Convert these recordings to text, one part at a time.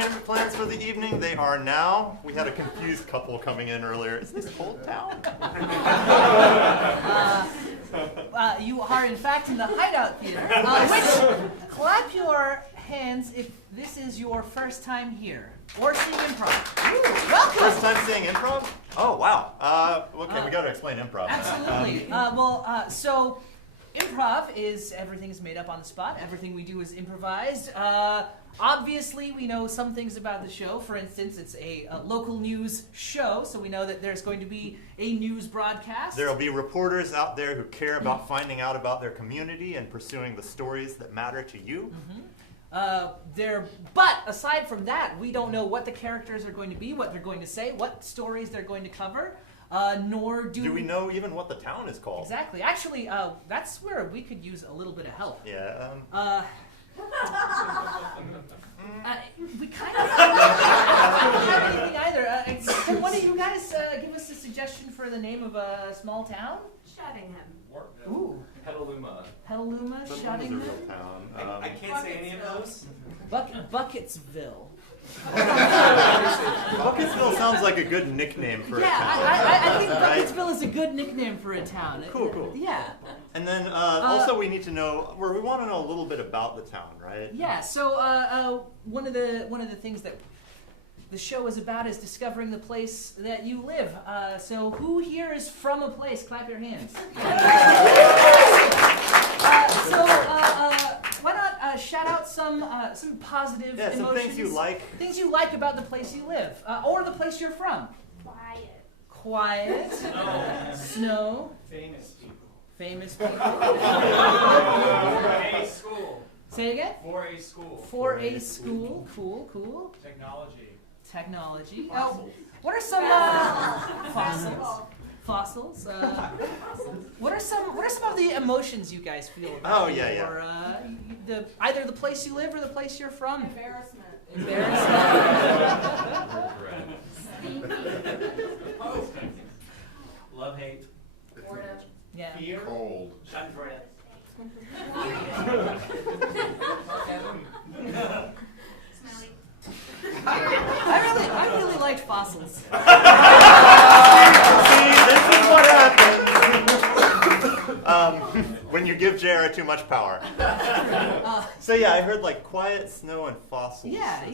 entertainment plans for the evening? They are now. We had a confused couple coming in earlier. Is this Cold Town? You are, in fact, in the Hideout Theater, which, clap your hands if this is your first time here, or seeing improv. Ooh, welcome! First time seeing improv? Oh, wow. Okay, we got to explain improv. Absolutely. So improv is everything's made up on the spot. Everything we do is improvised. Obviously, we know some things about the show. For instance, it's a local news show, so we know that there's going to be a news broadcast. There will be reporters out there who care about finding out about their community and pursuing the stories that matter to you. But aside from that, we don't know what the characters are going to be, what they're going to say, what stories they're going to cover, nor do we know even what the town is called. Exactly. Actually, that's where we could use a little bit of help. Yeah. We kind of don't have anything either. Can one of you guys give us a suggestion for the name of a small town? Shottingham. Ooh. Petaluma. Petaluma, That is a Shottingham. real town. I can't say any of those. Bucketsville. Bucketsville sounds like a good nickname for a town. I think Bucketsville is a good nickname for a town. Cool. Yeah. And then also we need to know, we want to know a little bit about the town, right? Yeah. So one of the things that the show is about is discovering the place that you live. So who here is from a place? Clap your hands. Why not shout out some positive emotions? Some things you like. Things you like about the place you live, or the place you're from. Quiet. Snow. Famous people. A school. Say again? For a school. For a school. Cool. Technology. What are some fossils? What are some of the emotions you guys feel about? Oh yeah. Or either the place you live or the place you're from. Embarrassment. Love, hate. Boredom. Yeah. Fear. Cold. Shut-breath. Smelly. I really liked fossils. See, this is what happens when you give JR too much power. So yeah, I heard like quiet, snow, and fossils. Yeah.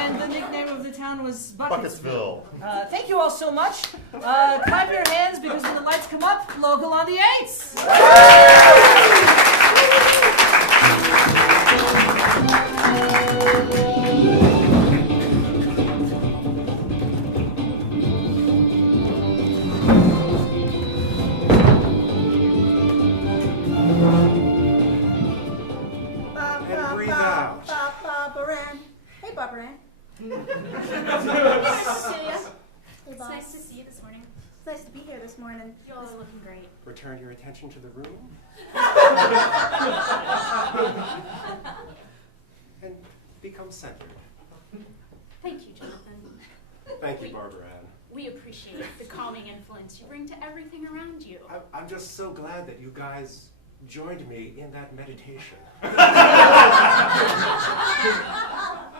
And the nickname of the town was Bucketsville. Thank you all so much. Clap your hands because when the lights come up, local on the 8s. And breathe out. Hey, Barbara. It's nice to see you this morning. It's nice to be here this morning. You all are looking great. Return your attention to the room. And become centered. Thank you, Jonathan. Thank you, Barbara Ann. We appreciate the calming influence you bring to everything around you. I'm just so glad that you guys joined me in that meditation.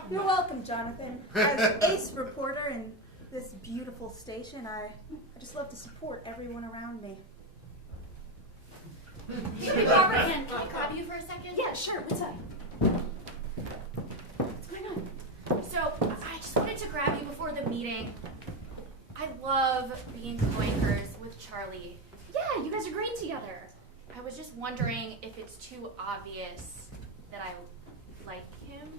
You're welcome, Jonathan. As ace reporter in this beautiful station, I just love to support everyone around me. Hey, Barbara, can I grab you for a second? Yeah, sure. What's up? What's going on? So, I just wanted to grab you before the meeting. I love being co-anchors with Charlie. Yeah, you guys are great together. I was just wondering if it's too obvious that I like him.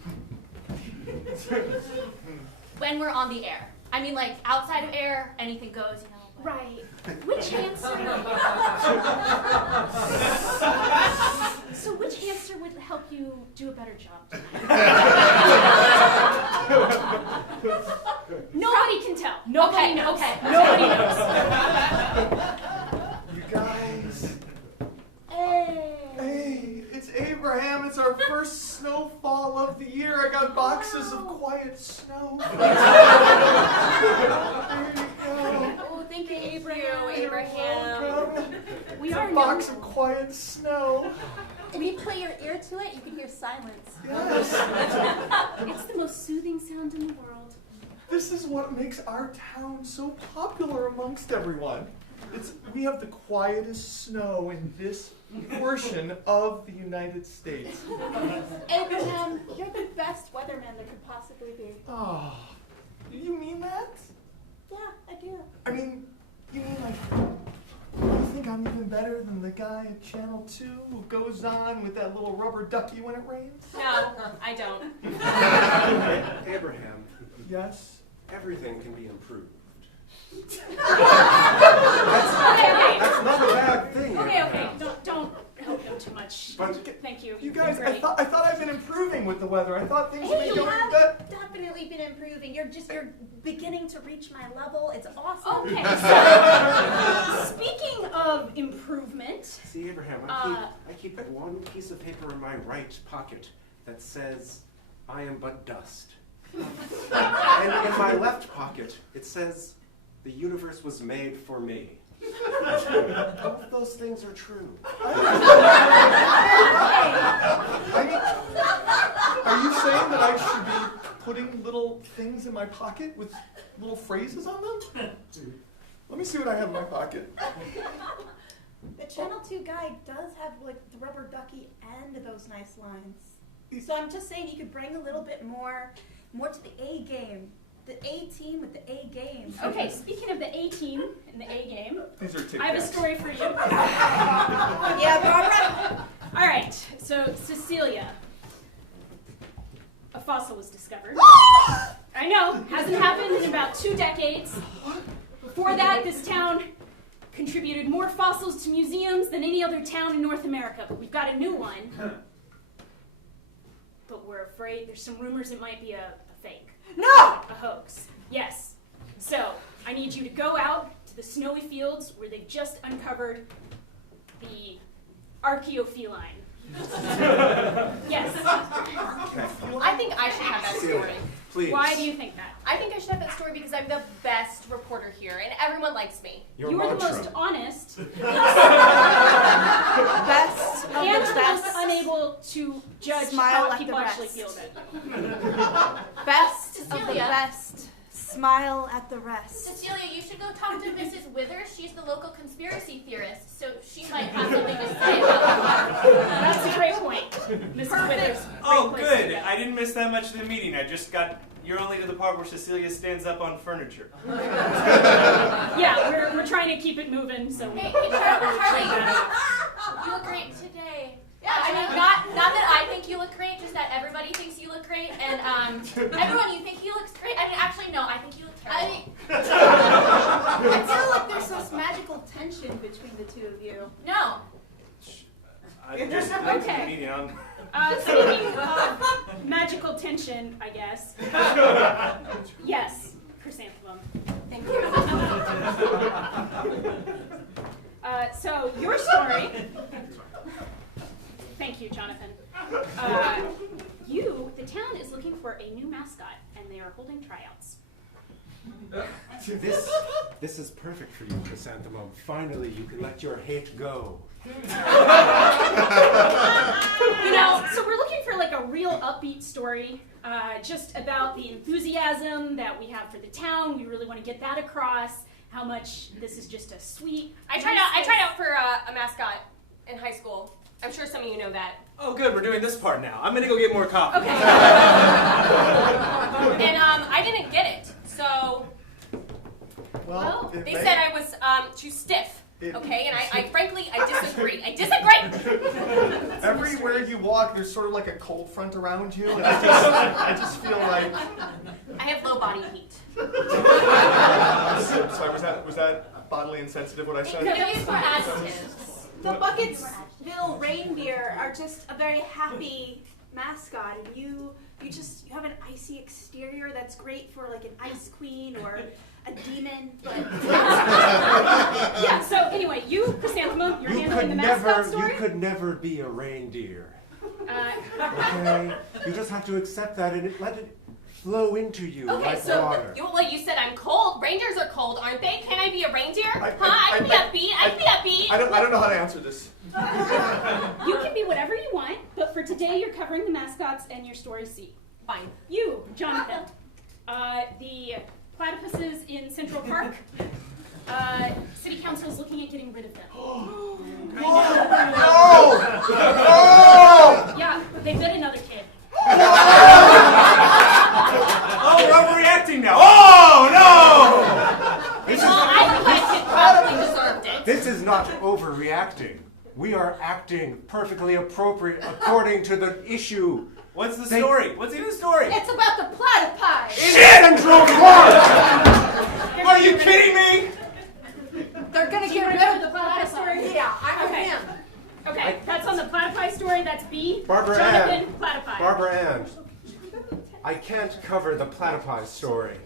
When we're on the air. I mean, like, outside of air, anything goes, you know. Right. Which answer? So which answer would help you do a better job tonight? Nobody can tell. Nobody knows. Okay. Nobody knows. You guys. Hey, It's Abraham. It's our first snowfall of the year. I got boxes of quiet snow. There you go. Oh, thank you, Abraham. Welcome. we It's are a box of quiet snow. If you put your ear to it, you can hear silence. Yes. It's the most this is what makes our town so popular amongst everyone. We have the quietest snow in this portion of the United States. Abraham, you're the best weatherman there could possibly be. Oh, you mean that? Yeah, I do. I mean, you mean like, you think I'm even better than the guy at Channel 2 who goes on with that little rubber ducky when it rains? No, I don't. Abraham, Yes? everything can be improved. Okay. That's not a bad thing. Okay, Abraham. don't help him too much. But Thank you. You guys, Great. I thought I've been improving with the weather. I thought things would Hey, be you going have better. definitely been improving. You're beginning to reach my level. It's awesome. Okay, so speaking of improvement, see, Abraham, I keep one piece of paper in my right pocket that says, "I am but dust." And in my left pocket, it says, "The universe was made for me." Both those things are true. I mean, are you saying that I should be putting little things in my pocket with little phrases on them? Let me see what I have in my pocket. The Channel 2 guy does have like the rubber ducky and those nice lines. So I'm just saying you could bring a little bit more to the A game. The A team with the A game. okay, speaking of the A team and the A game, These are Tic I have a Tacs. story for you. Yeah, Barbara. All right, so Cecilia, a fossil was discovered. I know, hasn't happened in about 2 decades. Before that, this town contributed more fossils to museums than any other town in North America, but we've got a new one. But we're afraid there's some rumors it might be a fake. No! A hoax. Yes. So, I need you to go out to the snowy fields where they've just uncovered the archaeophiline. Yes. I think I should have that story. Please. Why do you think that? I think I should have that story because I'm the best reporter here, and everyone likes me. Your You are the mantra. most honest Best of and the the best. most unable to judge Smile how like people the actually rest. feel about you. Best of the Cecilia. best. Smile at the rest. Cecilia, you should go talk to Mrs. Withers. She's the local conspiracy theorist, so she might have something to say about That's a great point, Mrs. Withers. Oh, Great place to good. go. I didn't miss that much of the meeting. You're only to the part where Cecilia stands up on furniture. Yeah, we're trying to keep it moving, so we Hey, thought we would Charlie, change that. you look great today. Yeah, I mean, not that I think you look great, just that everybody thinks you look great, and everyone, you think he looks great. I mean, actually, no, I think you look terrible. I feel like there's this magical tension between the two of you. No. I just late to the Okay. meeting. Speaking of magical tension, I guess. Yes, chrysanthemum. Thank you. So your story. Thank you, Jonathan. The town is looking for a new mascot, and they are holding tryouts. This is perfect for you, Chrysanthemum. Finally, you can let your hate go. So we're looking for like a real upbeat story, just about the enthusiasm that we have for the town. We really want to get that across. How much this is just a sweet. I tried out for a mascot in high school. I'm sure some of you know that. Oh, good. We're doing this part now. I'm going to go get more coffee. Okay. And I didn't get it, so Well, they said I was too stiff. Okay, and I frankly disagree. I disagree. everywhere you walk, there's sort of like a cold front around you, and I just feel like. I have low body heat. Sorry, was that bodily insensitive what I said? These were adjectives. The Bucketsville reindeer are just a very happy mascot, and you have an icy exterior that's great for like an ice queen or a demon, but Yeah, so anyway, you, Chrysanthemum, you're handling the mascot story? You could never be a reindeer. Uh, Okay? You just have to accept that and let it flow into you Okay, like so water. you said I'm cold. Reindeers are cold, aren't they? Can I be a reindeer? I can be I- upbeat. I can be upbeat. I don't know how to answer this. you can be whatever you want, but for today you're covering the mascots and your story C. Fine. You, Jonathan, The platypuses in Central Park. City Council is looking at getting rid of them. No! Yeah, they bit another kid. Oh, we're overreacting now. Oh, no! Probably deserved it. This is not overreacting. We are acting perfectly appropriate according to the issue. What's the story? What's in the story? It's about the platypi. Central Park! Are you kidding me? They're gonna Do you get rid remember of the platypi story? Yeah, I'm Okay. him. Okay, that's on the platypi story. That's B. Barbara Jonathan, Ann. platypi. Barbara Ann, I can't cover the platypi story.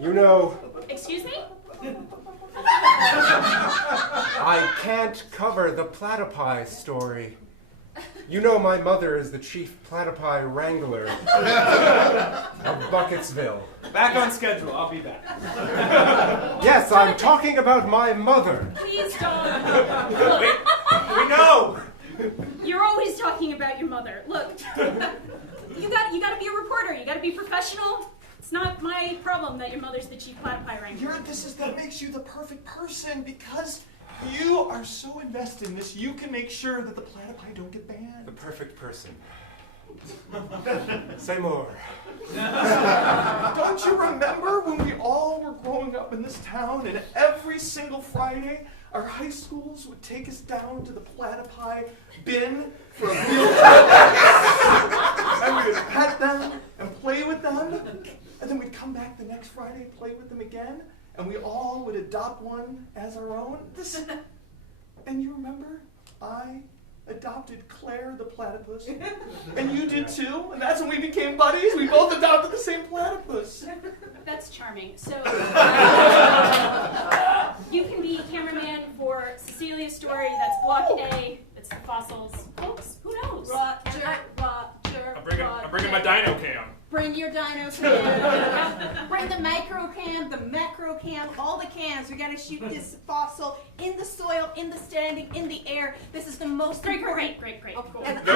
You know, Excuse me? I can't cover the platypi story. You know my mother is the chief platypi wrangler of Bucketsville. Back on schedule. I'll be back. Yes, I'm talking about my mother. Please don't. Look, We know. you're always talking about your mother. Look, you got to be a reporter. You got to be professional. It's not my problem that your mother's the chief platypi wrangler. That makes you the perfect person because you are so invested in this. You can make sure that the platypi don't get banned. The perfect person. Say more. Don't you remember when we all were growing up in this town and every single Friday our high schools would take us down to the platypi bin for a field trip? And we would pet them and play with them. And then we'd come back the next Friday and play with them again. And we all would adopt one as our own. And you remember? I adopted Claire the platypus. And you did too. And that's when we became buddies. We both adopted the same platypus. That's charming. So you can be cameraman for Cecilia's story. That's block A. It's the fossils. Folks, who knows? Roger. I'm bringing my dino cam. Bring your dino cam. Bring the micro cam, the macro cam, all the cams. We gotta shoot this fossil in the soil, in the standing, in the air. This is the most Great. important. Cool. And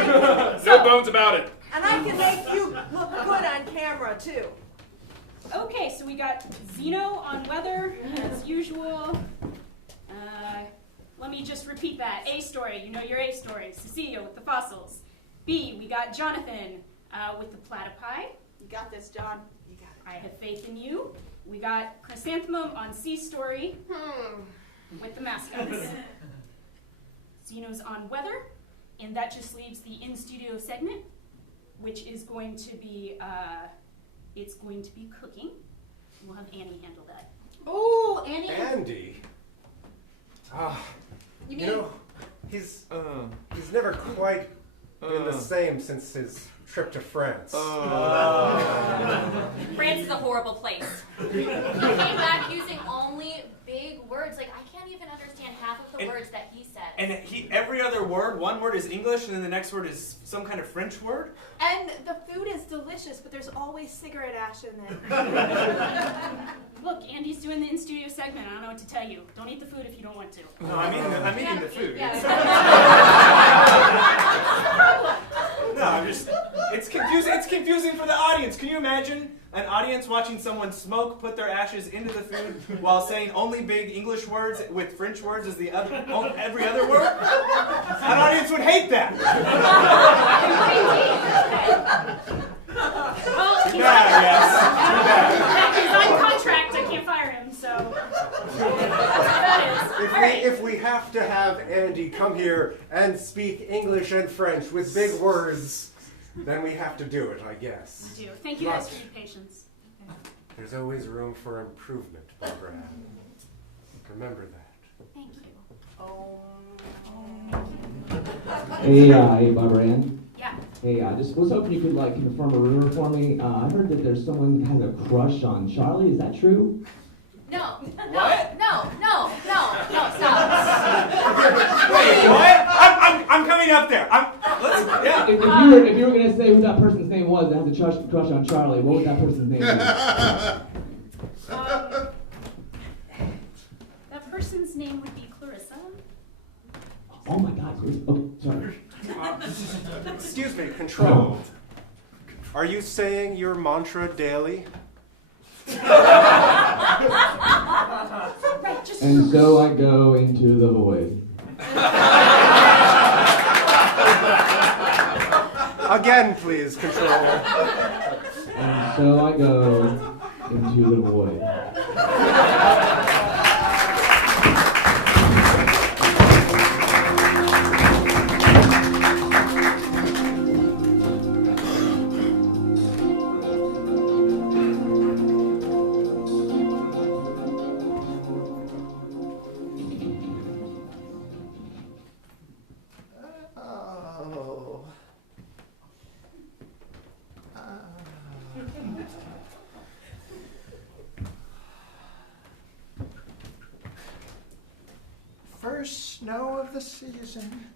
No bones about it. And I can make you look good on camera, too. Okay, so we got Zeno on weather, as usual. Let me just repeat that. A story, you know your A story. Cecilia with the fossils. B, we got Jonathan with the platypi. You got this, John. You got I have faith in you. We got Chrysanthemum on C story with the mascots. Zeno's on weather, and that just leaves the in-studio segment, which is going to be, it's going to be cooking. We'll have Annie handle that. Ooh, Annie. Andy? You know, he's never quite been the same since his trip to France. France is a horrible place. He came back using only big words. Like, I can't even understand half of the words that he said. And every other word, one word is English, and then the next word is some kind of French word. And the food is delicious, but there's always cigarette ash in there. Look, Andy's doing the in-studio segment. I don't know what to tell you. Don't eat the food if you don't want to. No, I'm eating the food. Yeah. No, I'm just. It's confusing. It's confusing for the audience. Can you imagine an audience watching someone smoke, put their ashes into the food while saying only big English words with French words as the other, every other word? An audience would hate that. Well, Too bad, yes. Too bad. he's on contract. I can't fire him, so that's what that is. All right. If we have to have Andy come here and speak English and French with big words, then we have to do it, I guess. I do. Thank you guys for your patience. There's always room for improvement, Barbara. Remember that. Thank you. Hey, Barbara Ann. Yeah. Hey, I just was hoping you could confirm a rumor for me. I heard that there's someone who has a crush on Charlie. Is that true? No. What? No, stop. Wait, what? I'm coming up there. If you were gonna say who that person's name was that has a crush on Charlie, what would that person's name be? That person's name would be Clarissa. Oh my God, Chris. Oh, sorry. Excuse me, control. Are you saying your mantra daily? And so I go into the void. Again, please, controller. And so I go into the void. First snow of the season.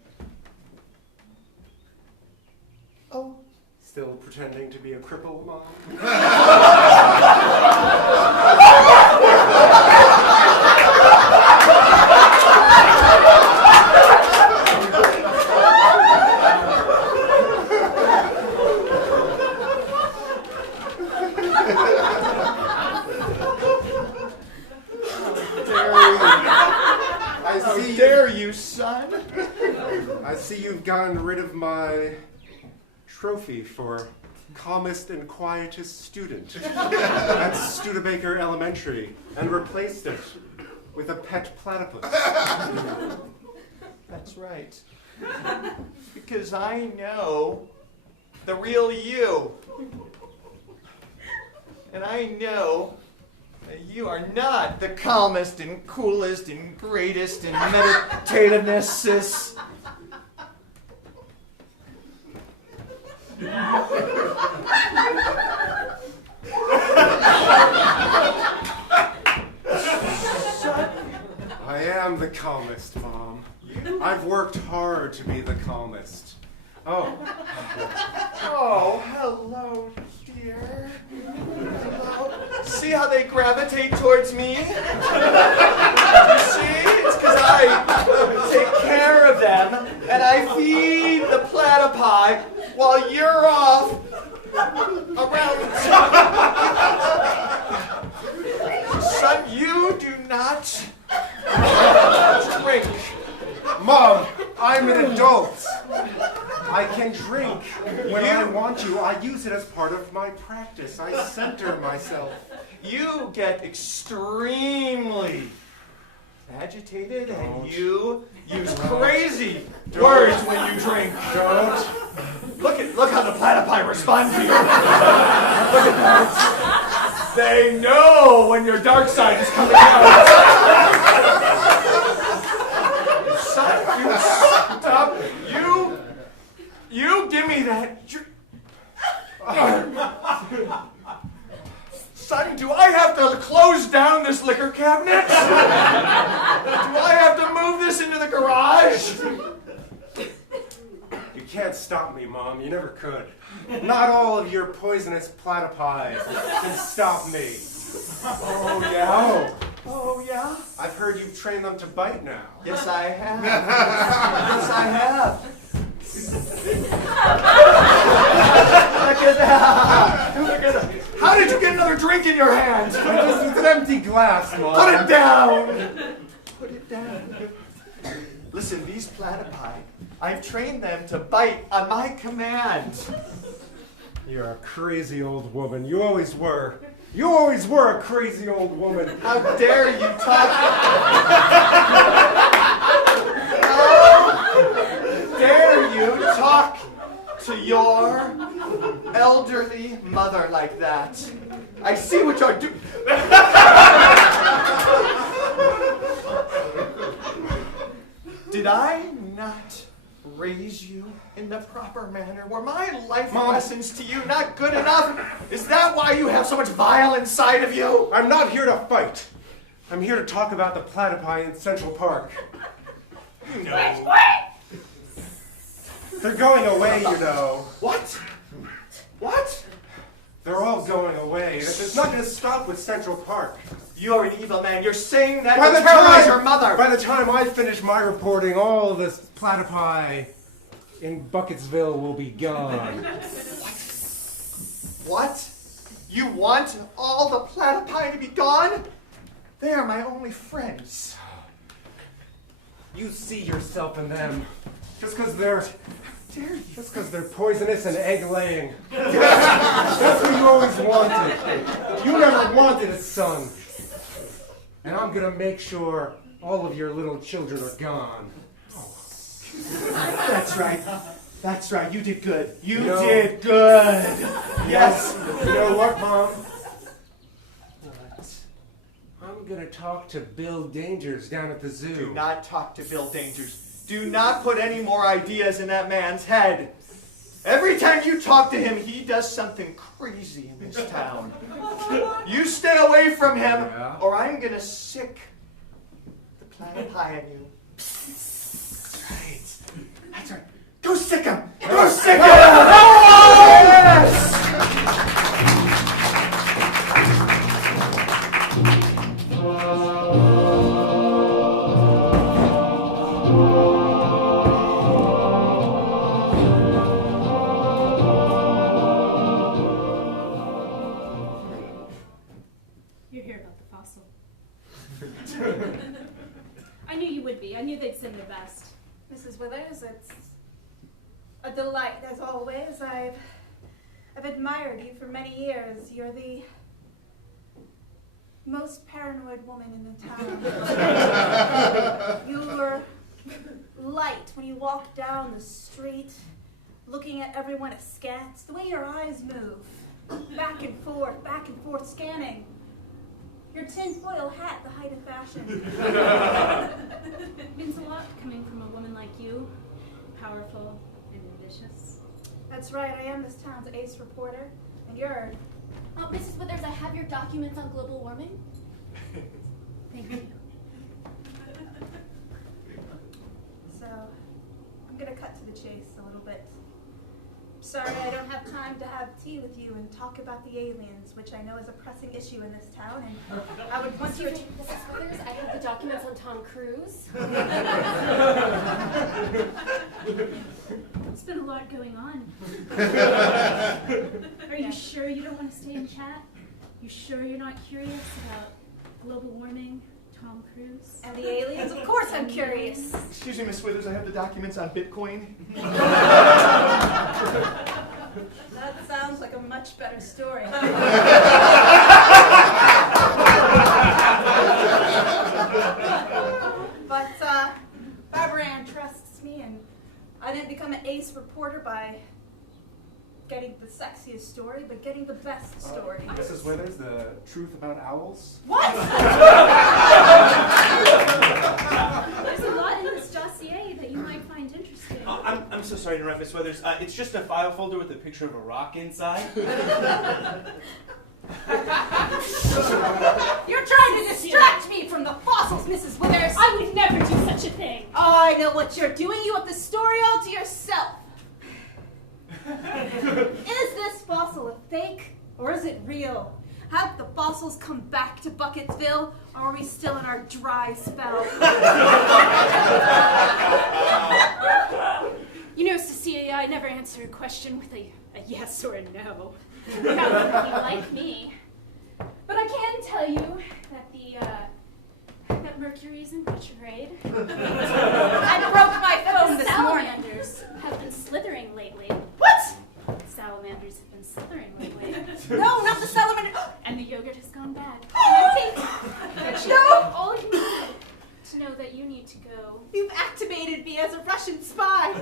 Oh. Still pretending to be a cripple, Mom? How dare you, son? I see you've gotten rid of my trophy for calmest and quietest student at Studebaker Elementary and replaced it with a pet platypus. That's right. Because I know the real you. And I know that you are not the calmest and coolest and greatest and meditativeness. I am the calmest, Mom. I've worked hard to be the calmest. Oh. Oh, hello, dear. Hello. See how they gravitate towards me? You see? It's because I take care of them and I feed the platypi while you're off around. Son, you do not drink. Mom, I'm an adult. I can drink when I want to. I use it as part of my practice. I center myself. You get extremely agitated and you use crazy words when you drink. Don't. Look how the platypi respond to you. Look at that. They know when your dark side is coming out. Son, you stop. You give me that. Son, do I have to close down this liquor cabinet? Do I have to move this into the garage? You can't stop me, Mom. You never could. Not all of your poisonous platypi can stop me. Oh, yeah? Oh, yeah? I've heard you've trained them to bite now. Yes, I have. Yes, I have. Look at that. Look at that. How did you get another drink in your hand? It's an empty glass, Mom. Put it down. Put it down. Listen, these platypi, I've trained them to bite on my command. You're a crazy old woman. You always were. You always were a crazy old woman. How dare you talk? How dare you talk to your elderly mother like that? I see what you're doing. Did I not raise you in the proper manner? Were my life lessons to you not good enough? Is that why you have so much vile inside of you? I'm not here to fight. I'm here to talk about the platypi in Central Park. No. They're going away, you know. What? What? They're all going away. It's not going to stop with Central Park. You're an evil man. You're saying that to terrorize your mother. By the time I finish my reporting, all this platypi in Bucketsville will be gone. What? You want all the platypi to be gone? They are my only friends. You see yourself in them. Just because they're poisonous and egg-laying. That's what you always wanted. You never wanted a son. And I'm going to make sure all of your little children are gone. That's right. That's right. You did good. You did good. Yes. You know what, Mom? I'm going to talk to Bill Dangers down at the zoo. Do not talk to Bill Dangers. Do not put any more ideas in that man's head. Every time you talk to him, he does something crazy in this town. You stay away from him, or I'm going to sick the platypi in you. That's right. That's right. Go sick him! Go sick him! Yes! You're here about the fossil. I knew you would be. I knew they'd send the best. Mrs. Withers, it's a delight as always. I've admired you for many years. You're the most paranoid woman in the town. You're light when you walk down the street, looking at everyone askance. The way your eyes move, back and forth, scanning. Your tinfoil hat, the height of fashion. Means a lot coming from a woman like you, powerful and ambitious. That's right, I am this town's ace reporter, and you're... Mrs. Withers, I have your documents on global warming. Thank you. So, I'm gonna cut to the chase a little bit. Sorry I don't have time to have tea with you and talk about the aliens, which I know is a pressing issue in this town, and I would want you to... Mrs. Withers, I have the documents on Tom Cruise. There's been a lot going on. Are you sure you don't want to stay and chat? You sure you're not curious about global warming, Tom Cruise? And the aliens? Of course I'm curious. Excuse me, Miss Withers, I have the documents on Bitcoin. That sounds like a much better story. But Barbara Ann trusts me, and I didn't become an ace reporter by getting the sexiest story, but getting the best story. Mrs. Withers, the truth about owls? What? There's a lot in this dossier that you might find interesting. I'm so sorry to interrupt, Miss Withers. It's just a file folder with a picture of a rock inside. You're trying to distract me from the fossils, Mrs. Withers. I would never do such a thing. Oh, I know what you're doing. You have the story all to yourself. Is this fossil a fake, or is it real? Have the fossils come back to Bucketsville, or are we still in our dry spell? You know, Cecilia, I never answer a question with a yes or a no. That wouldn't be like me. But I can tell you that that Mercury is in retrograde. I broke my phone this morning. Salamanders have been slithering lately. What? Salamanders have been slithering lately. No, not the salamander. And the yogurt has gone bad. I think that you all you need to know that you need to go. You've activated me as a Russian spy.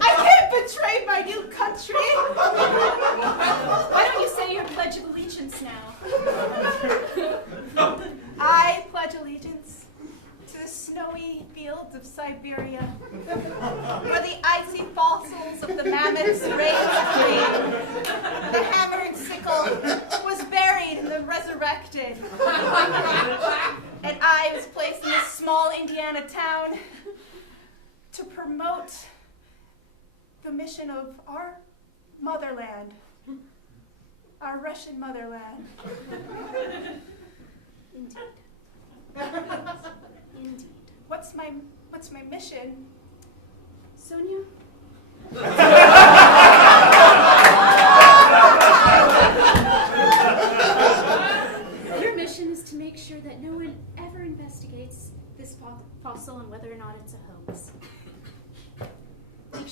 I can't betray my new country. Why don't you say your Pledge of Allegiance now? I pledge allegiance to the snowy fields of Siberia, where the icy fossils of the mammoths reigned supreme. The hammer and sickle was buried in the resurrected. And I was placed in this small Indiana town to promote the mission of our motherland, our Russian motherland. Indeed. Indeed. What's my mission?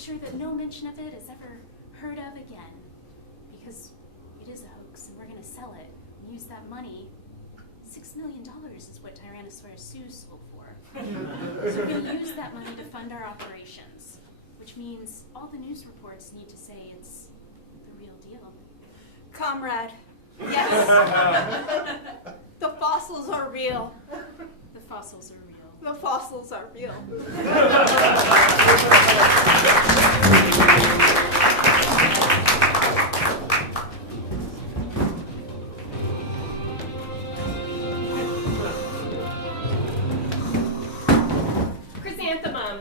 sure that no mention of it is ever heard of again. Because it is a hoax, and we're going to sell it and use that money. $6 million is what Tyrannosaurus Sue sold for. So we're going to use that money to fund our operations, which means all the news reports need to say it's the real deal. Comrade, yes. The fossils are real. The fossils are real. The fossils are real. Chrysanthemum,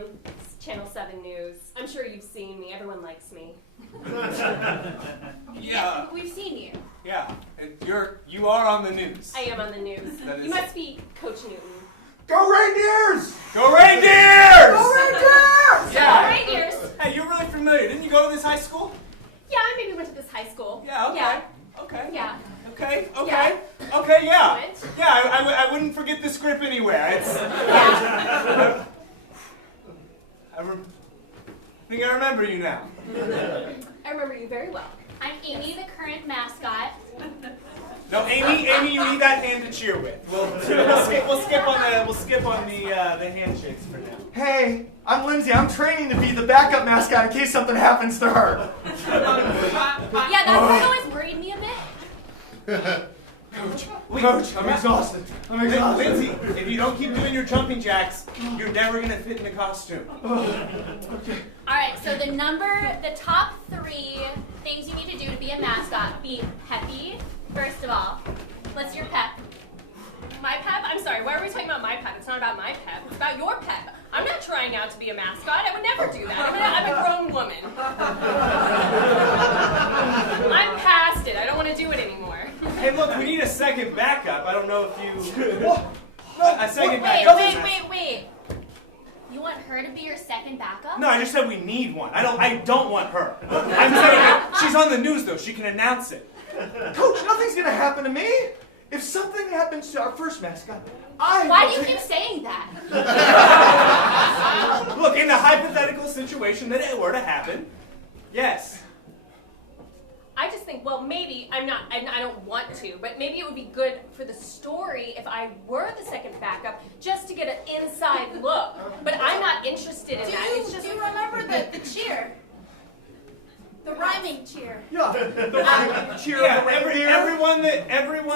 Channel 7 News. I'm sure you've seen me. Everyone likes me. Yeah. We've seen you. Yeah. And you are on the news. I am on the news. That You is- must be Coach Newton. Go Reindeers! Go Reindeers! Go Reindeers! Yeah. Go Reindeers! Hey, you're really familiar. Didn't you go to this high school? Yeah, I maybe went to this high school. Yeah, okay. Yeah. Okay. Yeah. Okay, Yeah. okay. Okay, yeah. Went. Yeah, I wouldn't forget the script anywhere. It's. Yeah. I think I remember you now. I remember you very well. I'm Amy, the current mascot. No, Amy, you need that hand to cheer with. We'll skip on the handshakes for now. Hey, I'm Lindsey. I'm training to be the backup mascot in case something happens to her. Yeah, that part always worried me a bit. Coach, I'm exhausted. I'm exhausted. Lindsey, if you don't keep doing your jumping jacks, you're never gonna fit in the costume. Okay. All right, so the top 3 things you need to do to be a mascot. Be peppy, first of all. What's your pep? My pep? I'm sorry, why are we talking about my pep? It's not about my pep. It's about your pep. I'm not trying out to be a mascot. I would never do that. I'm a grown woman. I'm past it. I don't want to do it anymore. Hey, look, we need a second backup. I don't know if you. A second Wait, backup. wait. You want her to be your second backup? No, I just said we need one. I don't want her. I'm saying she's on the news though. She can announce it. Coach, nothing's gonna happen to me. If something happens to our first mascot, Why do you keep saying that? Look, in the hypothetical situation that it were to happen, yes. I just think, well, maybe I don't want to, but maybe it would be good for the story if I were the second backup, just to get an inside look. But I'm not interested in that. It's just. Do you remember the cheer? The rhyming cheer. Yeah, the rhyming cheer Yeah, of the reindeer. everyone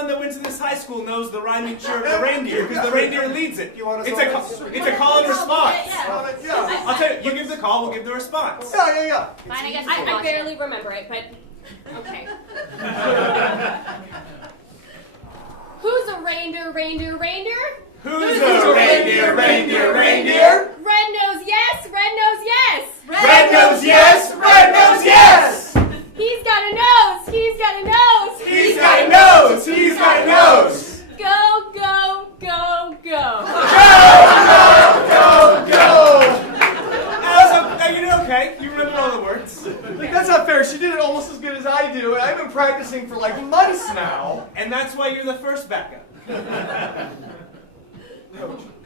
that went to this high school knows the rhyming cheer of the reindeer because the reindeer leads it. It's a call and response. Yeah. I'll tell you, you give the call, we'll give the response. Yeah. Fine, I guess I barely remember it, but okay. Who's a reindeer? Who's a reindeer? Red nose, yes. Red nose, yes. Red nose, yes. Red nose, yes. He's got a nose. He's got a nose. He's got a nose. He's got a nose. Go. Go. You did okay. You remember all the words. Like, that's not fair. She did it almost as good as I do, and I've been practicing for like months now. And that's why you're the first backup.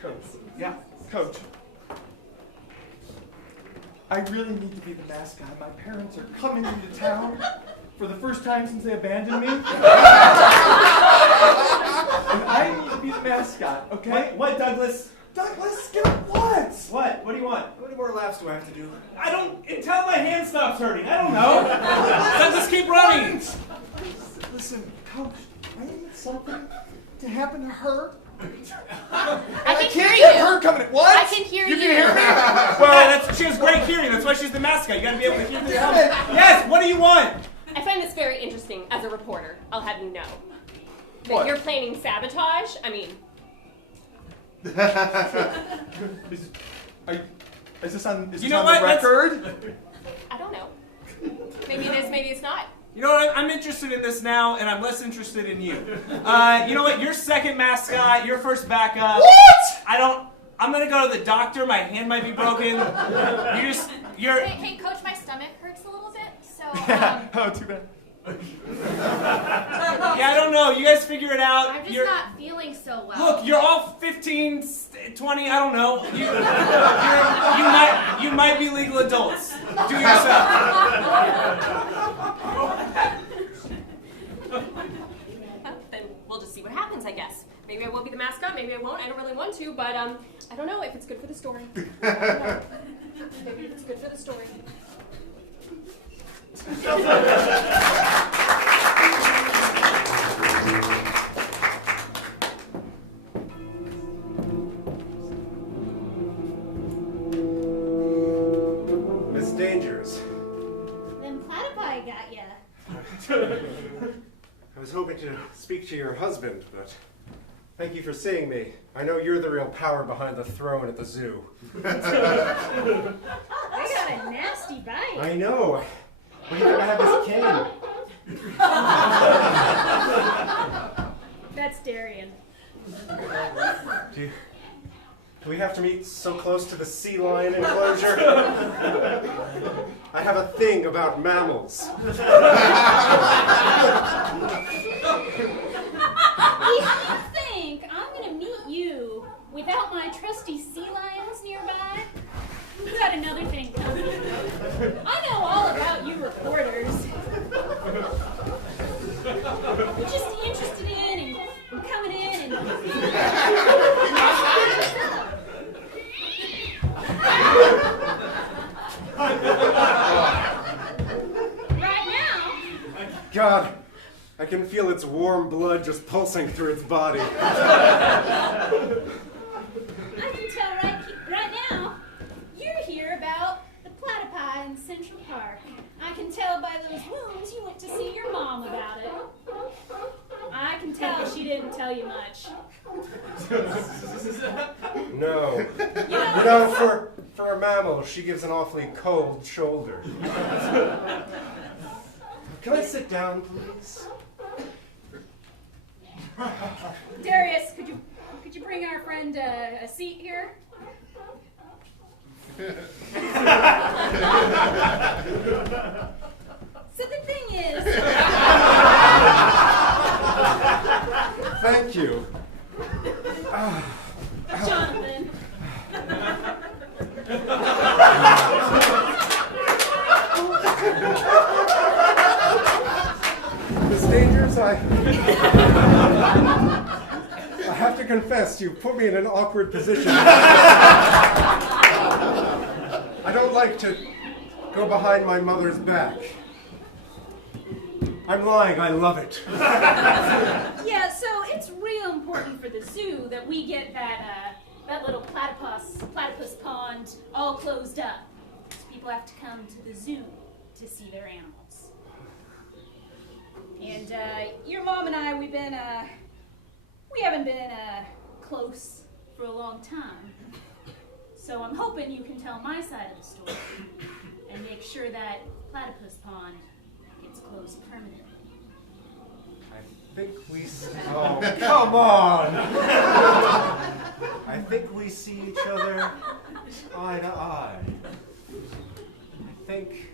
Coach. Yeah. Coach. I really need to be the mascot. My parents are coming into town for the first time since they abandoned me. And I need to be the mascot, okay? What, Douglas? Douglas, get up, what? What? What do you want? How many more laps do I have to do? I don't. Until my hand stops hurting. I don't know. Douglas, keep running. Listen, Coach, I need something to happen to her. I can can't hear get you. her coming. What? I can hear you. you. Can hear me? Well, she has great hearing. That's why she's the mascot. You gotta be able to hear this. Yes. What do you want? I find this very interesting as a reporter. I'll have you know that What? you're planning sabotage. I mean, Is this on? Is You this know on what? the record? I don't know. Maybe it is. Maybe it's not. You know what? I'm interested in this now, and I'm less interested in you. You know what? You're second mascot. You're first backup. What? I'm gonna go to the doctor. My hand might be broken. You're. Hey, Coach, my stomach hurts a little bit, so. Oh, too bad. Yeah, I don't know. You guys figure it out. I'm just not feeling so well. Look, you're all 15, 20 20, I don't know. You might be legal adults. Do yourself. Then we'll just see what happens, I guess. Maybe I will be the mascot, maybe I won't. I don't really want to, but I don't know if it's good for the story. Maybe it's good for the story. Miss Dangers. Them platypi got ya. I was hoping to speak to your husband, but thank you for seeing me. I know you're the real power behind the throne at the zoo. They got a nasty bite. I know. What do you think I have this cane? That's Darian. Do we have to meet so close to the sea lion enclosure? I have a thing about mammals. You think I'm gonna meet you without my trusty sea lions nearby? You got another thing coming. I know all about you reporters. You're just interested in and coming in and... Right now? God, I can feel its warm blood just pulsing through its body. I can tell right now, you're here about the platypi in Central Park. I can tell by those wounds you went to see your mom about it. I can tell she didn't tell you much. No. You know, for a mammal, she gives an awfully cold shoulder. Can I sit down, please? Darius, could you bring our friend a seat here? So the thing is... Thank you. Jonathan. Miss Dangers, I have to confess, you put me in an awkward position. I don't like to go behind my mother's back. I'm lying, I love it. Yeah, so it's real important for the zoo that we get that little platypus pond all closed up. So people have to come to the zoo to see their animals. And your mom and I, we haven't been close for a long time. So I'm hoping you can tell my side of the story and make sure that platypus pond gets closed permanently. I think we see... Oh, come on! I think we see each other eye to eye. I think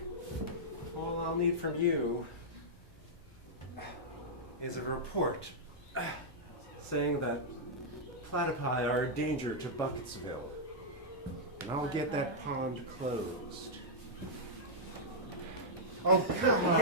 all I'll need from you is a report saying that platypi are a danger to Bucketsville. And I'll get that pond closed. Oh, come on.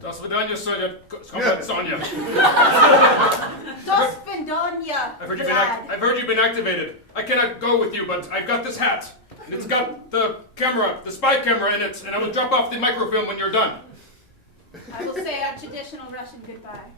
Das Vidania, Sonia. Sonia. Dos Vindonia. I've heard you've been activated. I cannot go with you, but I've got this hat. It's got the camera, the spy camera in it, and I will drop off the microfilm when you're done. I will say our traditional Russian goodbye.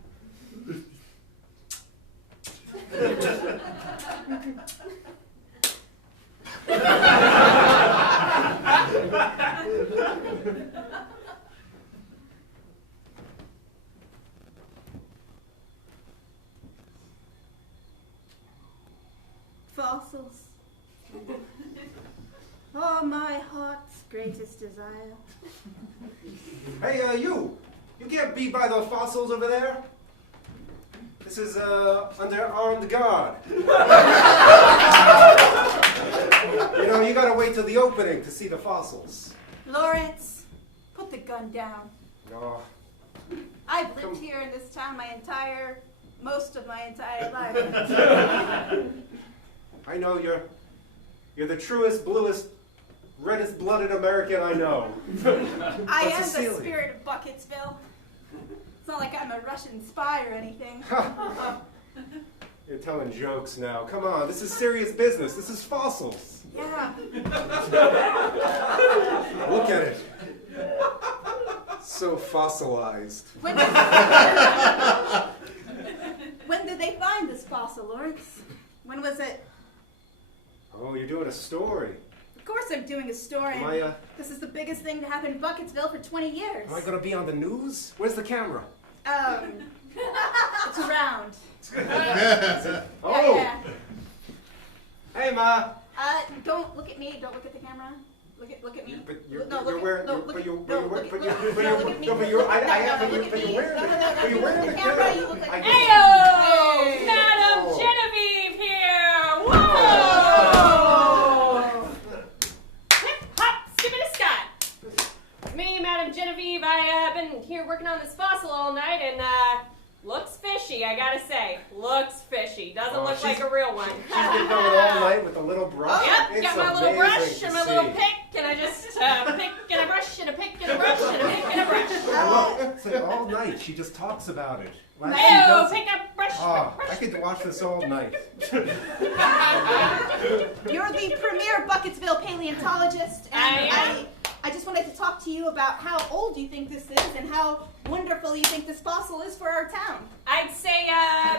Fossils. Oh, my heart's greatest desire. Hey, you! You can't be by those fossils over there. This is under armed guard. You know, you gotta wait till the opening to see the fossils. Lawrence, put the gun down. Oh, I've lived here in this town most of my entire life. I know you're the truest, bluest, reddest blooded American I know. I am Cecilia. the spirit of Bucketsville. It's not like I'm a Russian spy or anything. You're telling jokes now. Come on, this is serious business. This is fossils. Yeah. Look at it. So fossilized. When did they find this fossil, Lawrence? When was it? Oh, you're doing a story. Of course I'm doing a story. This is the biggest thing to happen in Bucketsville for 20 years. Am I gonna be on the news? Where's the camera? It's around. Oh. Yeah. Hey, Ma. Don't look at me. Don't look at the camera. Look at me. But you're No, look at- wearing. no, But look- you're no, wearing. look at- But no, you're. no, look at me. No, but you're. No, But look you're at wearing. me. But you're wearing No, the no, camera. you look like- Heyo! Hey. Madam Oh. Genevieve here! Whoa! Hip hop, skip it a Scott. Me, Madam Genevieve, I have been here working on this fossil all night, and looks fishy, I gotta say. Looks fishy. Doesn't look like a real one. She's been going all night with a little brush. Yep, It's got my little brush amazing and to my little see. pick, and I just pick and a brush and a pick and a brush and a pick and a brush. Look, it's like all night. She just talks about it. Like she Ew, does- pick up, brush, Oh, brush. I could watch this all night. You're the premier Bucketsville paleontologist, and I just wanted to talk to you about how old you think this is and how wonderful you think this fossil is for our town. I'd say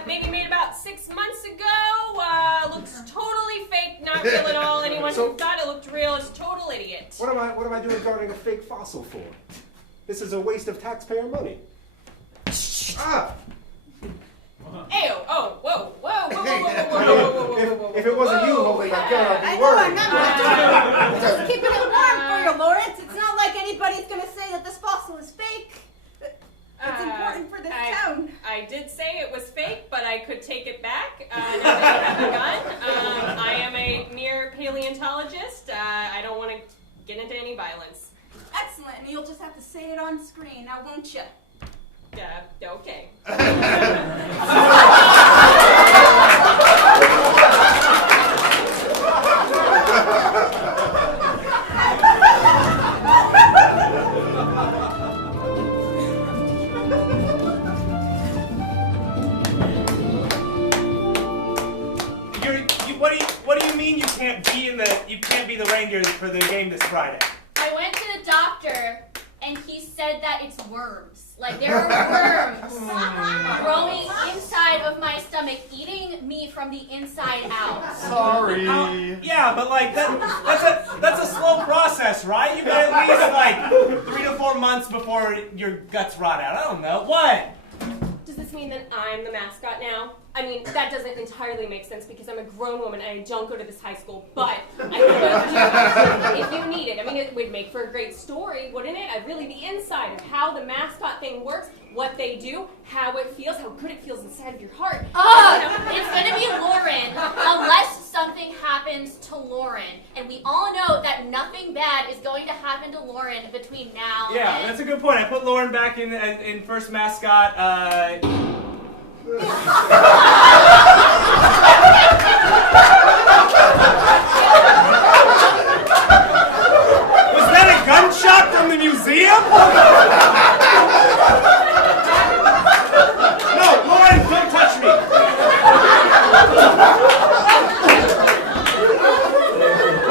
maybe made about 6 months ago. Looks totally fake, not real at all. Anyone So- who thought it looked real is a total idiot. What am I doing guarding a fake fossil for? This is a waste of taxpayer money. Ah! Ew, oh, whoa, whoa, whoa, whoa, whoa, whoa, whoa, whoa, whoa, whoa, whoa. If it wasn't you holding that gun, I'd I be know, worried. I'm not just keeping it warm for you, Lawrence. It's not like anybody's going to say that this fossil is fake. It's important for this town. I did say it was fake, but I could take it back. Now that I have the gun. I am a mere paleontologist. I don't want to get into any violence. Excellent, and you'll just have to say it on screen, now won't you? Okay. What do you mean you can't be the reindeer for the game this Friday? I went to the doctor, and he said that it's worms. Like, there are worms growing inside of my stomach, eating me from the inside out. Sorry. Yeah, but like that's a slow process, right? You got at least like 3 to 4 months before your guts rot out. I don't know. What? Does this mean that I'm the mascot now? I mean, that doesn't entirely make sense because I'm a grown woman and I don't go to this high school, but I could if you need it. I mean, it would make for a great story, wouldn't it? Really, the inside of how the mascot thing works, what they do, how it feels, how good it feels inside of your heart. It's gonna be Lauren, unless something happens to Lauren. And we all know that nothing bad is going to happen to Lauren between now Yeah, and... that's a good point. I put Lauren back in first mascot. Was that a gunshot from the museum? No, Lauren, don't touch me.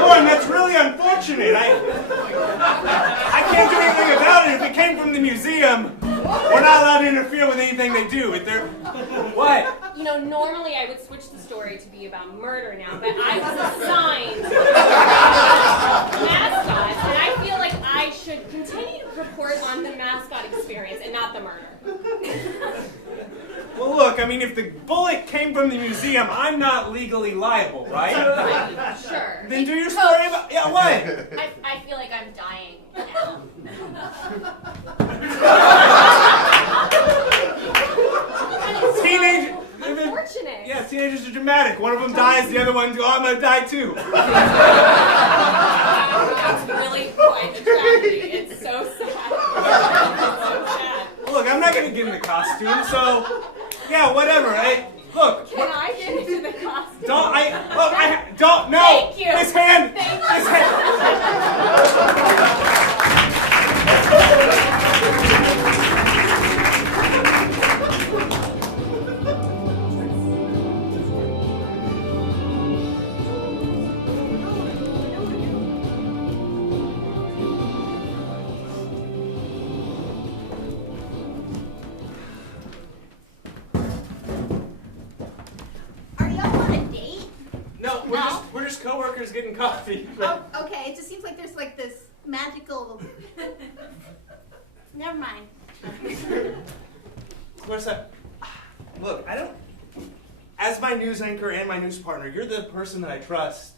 Lauren, that's really unfortunate. I can't do anything about it. If it came from the museum, we're not allowed to interfere with anything they do. If they're... What? You know, normally I would switch the story to be about murder now, but I was assigned mascot, and I feel like I should continue to report on the mascot experience and not the murder. Well, look, I mean, if the bullet came from the museum, I'm not legally liable, right? Right, sure. Then do your story about... Yeah, what? I feel like I'm dying now. dramatic. One of them dies, the other one's, oh, I'm gonna die too. It's really quite a tragedy. It's so sad. It's so sad. Look, I'm not gonna get in the costume, so yeah, whatever. Look. Can I get into the costume? Don't, no! Thank you. This hand! Thank you. This hand! Are y'all on a date? No, we're just co-workers getting coffee. Oh, okay. It just seems like there's like this magical. Never mind. Marissa, look, I don't. As my news anchor and my news partner, you're the person that I trust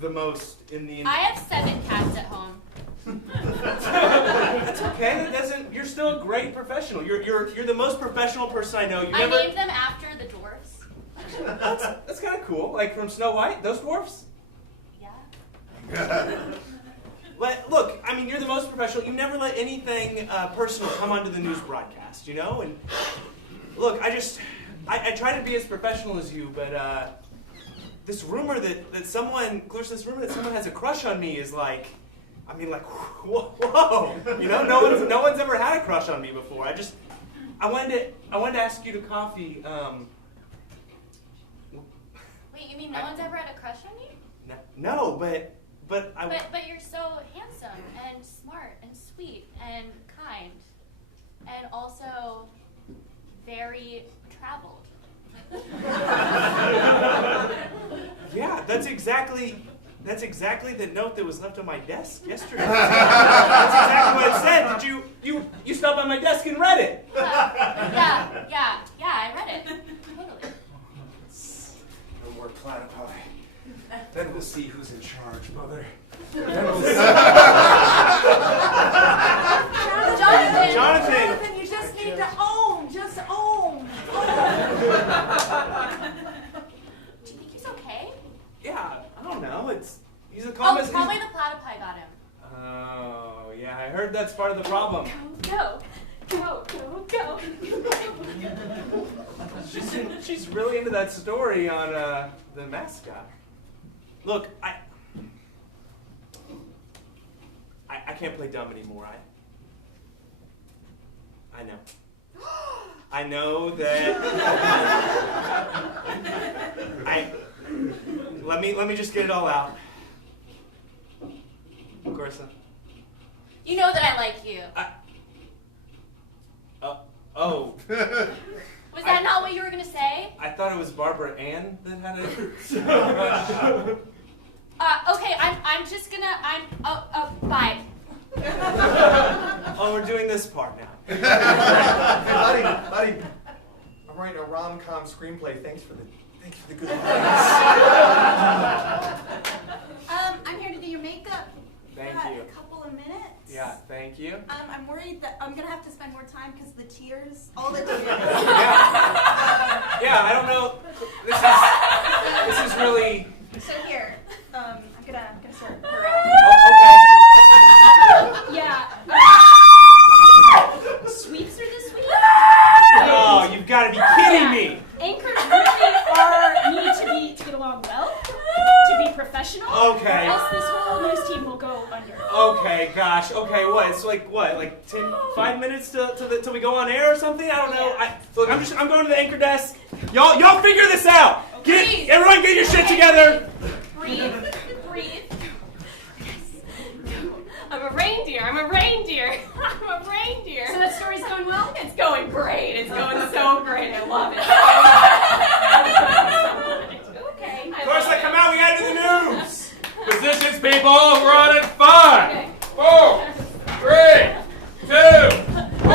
the most in the. I have 7 cats at home. That's okay. That doesn't. You're still a great professional. You're the most professional person I know. I named them after the dwarfs. That's kind of cool. Like from Snow White, those dwarfs. Yeah. But look, I mean, you're the most professional. You never let anything personal come onto the news broadcast, you know? And look, I try to be as professional as you, but this rumor that someone has a crush on me is like, I mean, like, whoa, you know? No one's ever had a crush on me before. I wanted to ask you to coffee. Wait, you mean no one's ever had a crush on you? No, but you're so handsome and smart and sweet and kind and also very traveled. Yeah, that's exactly the note that was left on my desk yesterday. That's exactly what it said. Did you stopped by my desk and read it? Yeah, I read it. Totally. No more platypi. Then we'll see who's in charge, Mother. Jonathan, you just need to own. Just own. Do you think he's okay? Yeah, I don't know. He's a Probably the platypi got him. Oh, yeah, I heard that's part of the problem. Go. She's really into that story on the mascot. Look, I can't play dumb anymore. I know. I know that. Let me just get it all out. Marissa. You know that I like you. Oh. Was that not what you were gonna say? I thought it was Barbara Ann that had it. Okay, bye. Oh, we're doing this part now. Hey, buddy, I'm writing a rom-com screenplay. Thanks for the good advice. I'm here to do your makeup. Thank you. A couple of minutes. Yeah, thank you. I'm worried that I'm gonna have to spend more time because the tears, all the tears. Yeah, I don't know. This is really. So here, I'm gonna sort her out. Oh, okay. Yeah. Sweeps are the sweet? Oh, you've got to be kidding me. Anchors really need to get along well, to be professional. Okay. Or else this whole news team will go under. Okay, gosh. Okay, what? It's like 5 minutes till we go on air or something? I don't know. I'm going to the anchor desk. Y'all figure this out. Everyone get your shit together. Breathe. I'm a reindeer. So that story's going well? It's going great. It's going so great. I love it. Okay. Marissa, come out. We got to do the news. Positions, people. We're on at 5, 4, 3, 2, 1.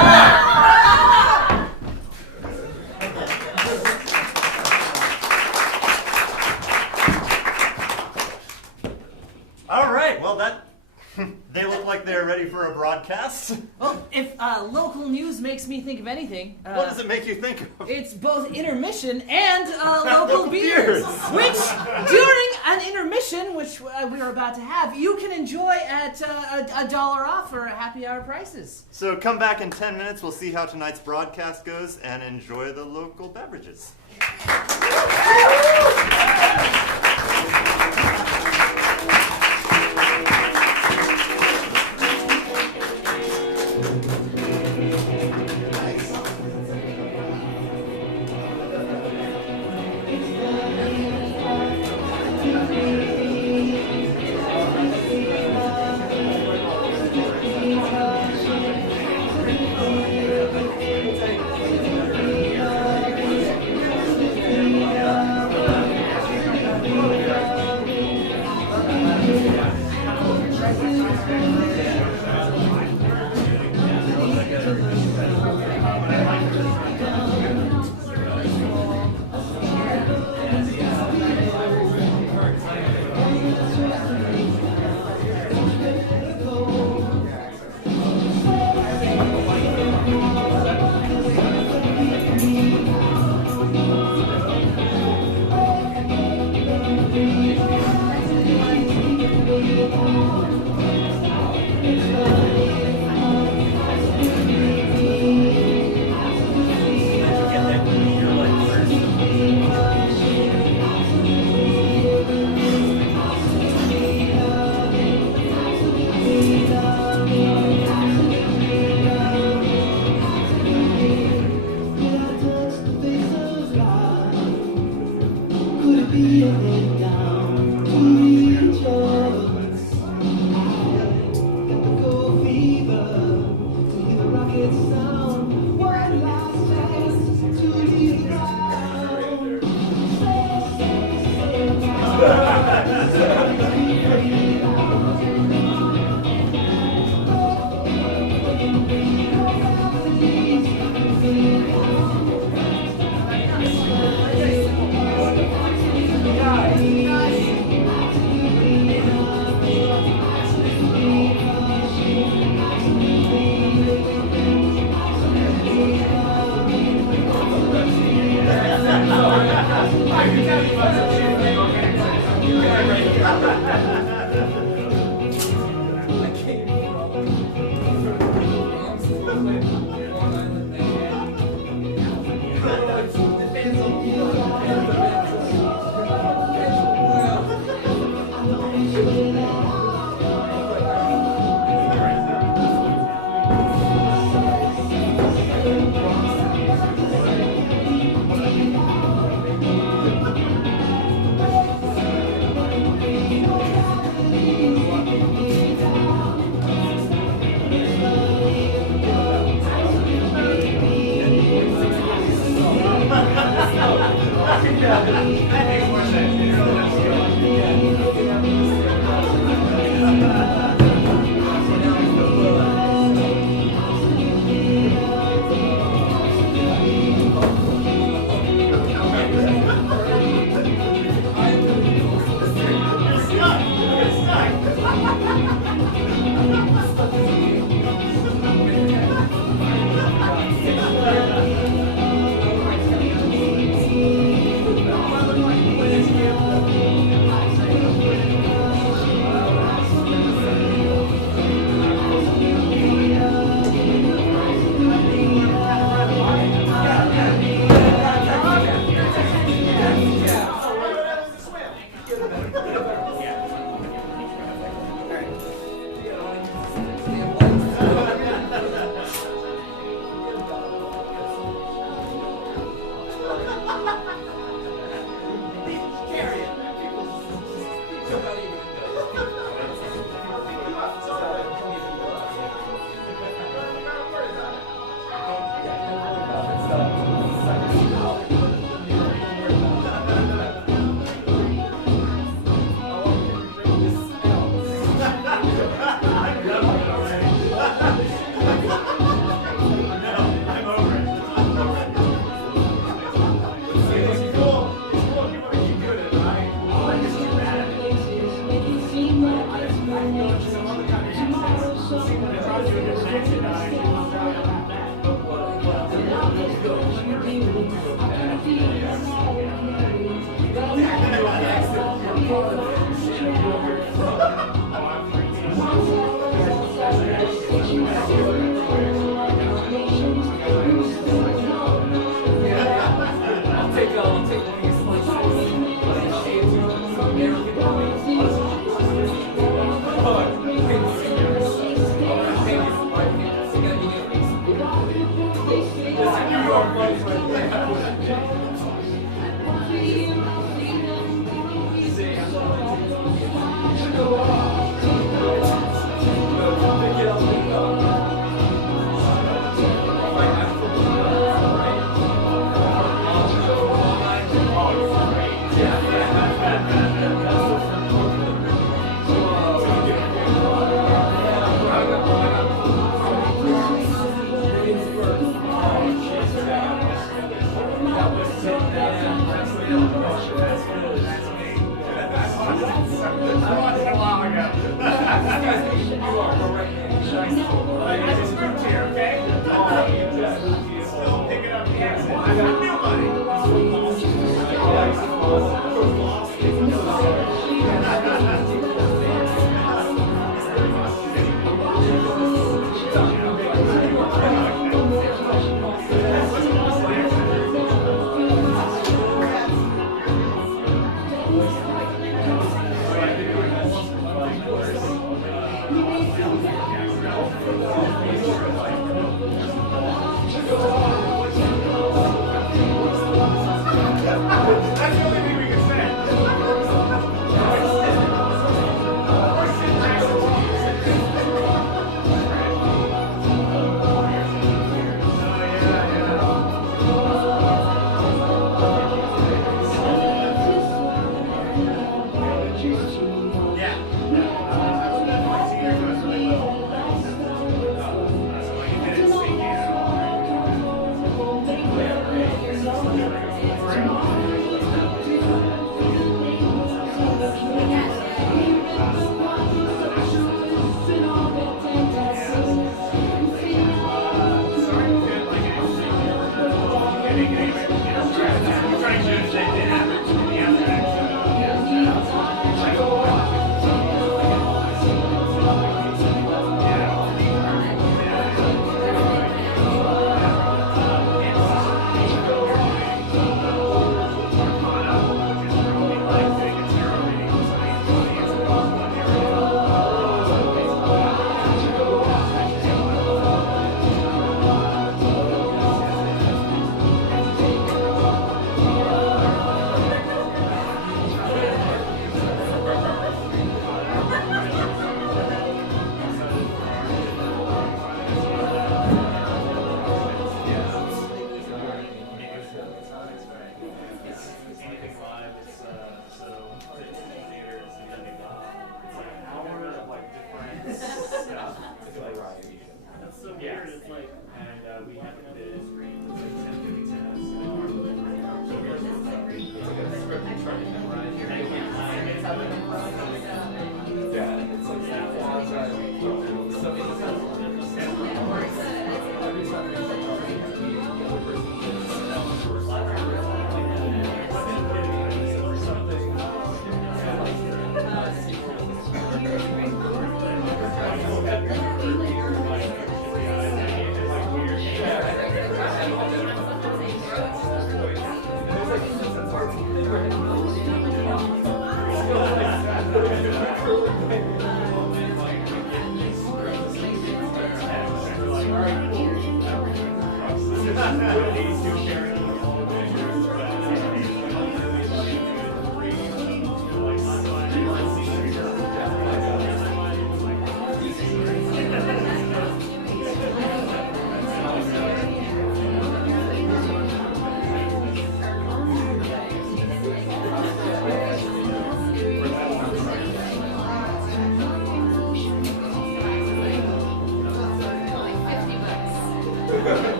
All right. Well, they look like like they're ready for a broadcast. Well, if local news makes me think of anything, What does it make you think of? it's both intermission and local beers, Beers. which during an intermission, which we are about to have, you can enjoy at $1 off for happy hour prices. So come back in 10 minutes. We'll see how tonight's broadcast goes and enjoy the local beverages.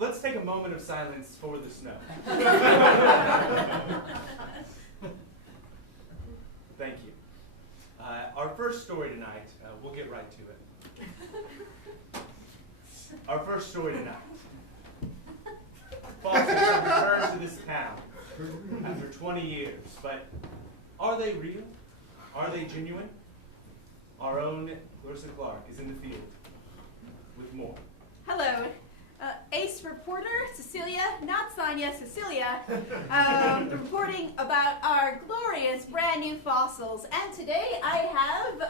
Let's take a moment of silence for the snow. Thank you. Our first story tonight, we'll get right to it. Our first story tonight. Foxes have returned to this town after 20 years, but are they real? Are they genuine? Our own Marissa Clark is in the field with more. Hello. Ace reporter, Cecilia, not Sonia, Cecilia, reporting about our glorious brand new fossils. And today I have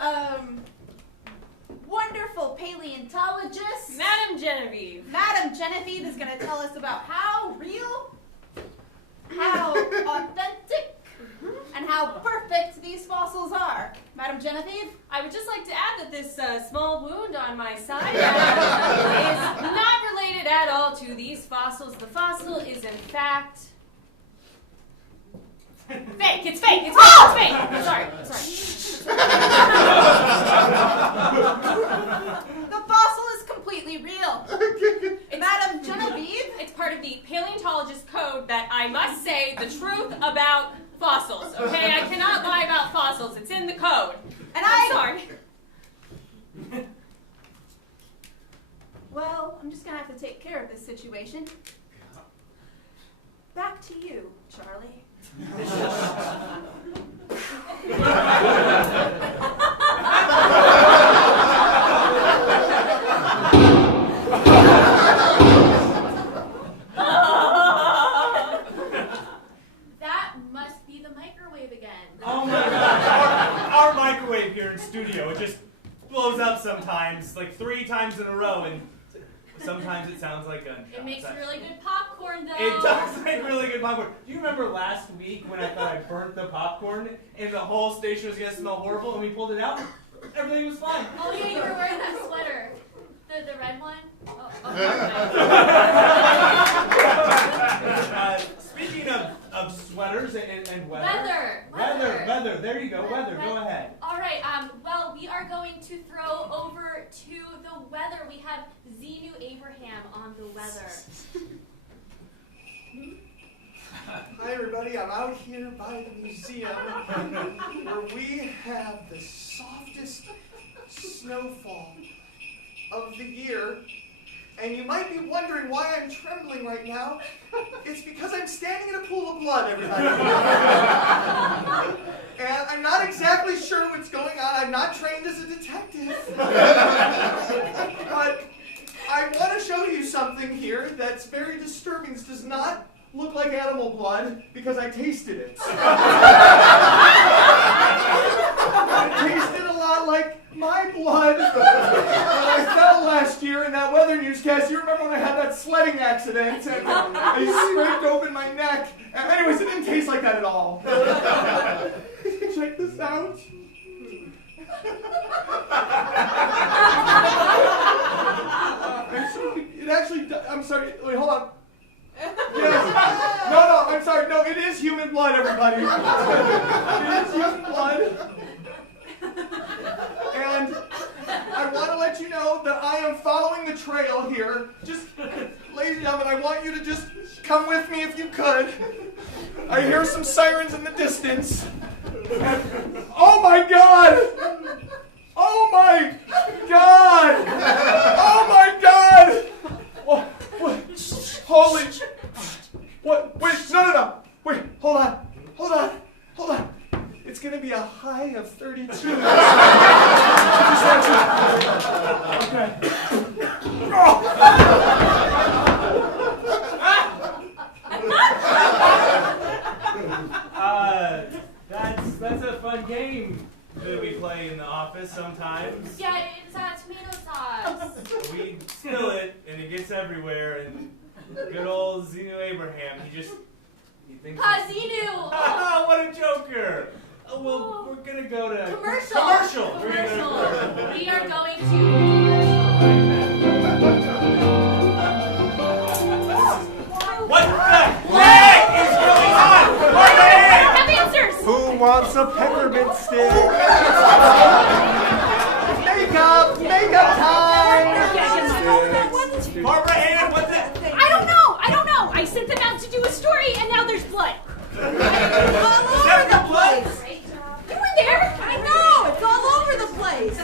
wonderful paleontologist, Madam Genevieve. Madam Genevieve is going to tell us about how real, how authentic, and how perfect these fossils are. Madam Genevieve? I would just like to add that this small wound on my side is not related at all to these fossils. The fossil is in fact fake. It's fake. It's fake. It's fake. Sorry. The fossil is completely real. Madam Genevieve? It's part of the paleontologist code that I must say the truth about fossils. Okay, I cannot lie about fossils. It's in the code. And I'm sorry. Well, I'm just gonna have to take care of this situation. Back to you, Charlie. That must be the microwave again. Oh my God! Our microwave here in studio, it just blows up sometimes, like 3 times in a row, and sometimes it sounds like gunshots. It makes really good popcorn, though. It does make really good popcorn. Do you remember last week when I thought I burnt the popcorn and the whole station was going to smell horrible and we pulled it out? Everything was fine. Oh yeah, you were wearing that sweater. The red one? Oh, Speaking of sweaters and weather. Weather. There you go. Weather. Go ahead. All right. Well, we are going to throw over to the weather. We have Xenu Abraham on the weather. Hi everybody, I'm out here by the museum where we have the softest snowfall of the year. And you might be wondering why I'm trembling right now. It's because I'm standing in a pool of blood, everybody. And I'm not exactly sure what's going on. I'm not trained as a detective. But I want to show you something here that's very disturbing. This does not look like animal blood because I tasted it. It tasted a lot like my blood that I fell last year in that weather newscast. You remember when I had that sledding accident and I scraped open my neck? Anyways, it didn't taste like that at all. Check this out. It actually, I'm sorry, wait, hold on. Yes. No, I'm sorry. No, it is human blood, everybody. It is human blood. And I want to let you know that I am following the trail here. Just, ladies and gentlemen, I want you to just come with me if you could. I hear some sirens in the distance. And, oh my God! Oh my God! Oh my God! What? Holy! What? Wait! No! Wait! Hold on! It's gonna be a high of 32. Okay. That's a fun game that we play in the office sometimes. Yeah, it's tomato sauce. We spill it and it gets everywhere, and good old Xenu Abraham, he thinks. Xenu! Oh, what a joker! Oh, well, we're gonna go to commercial. We're gonna go to commercial. We are going to What the heck is going on? Have answers! Who wants a peppermint stick? Makeup time! Barbara Ann, what's that? I don't know. I sent them out to do a story, and now there's blood. All over the place. You were there. I know. It's all over the place. I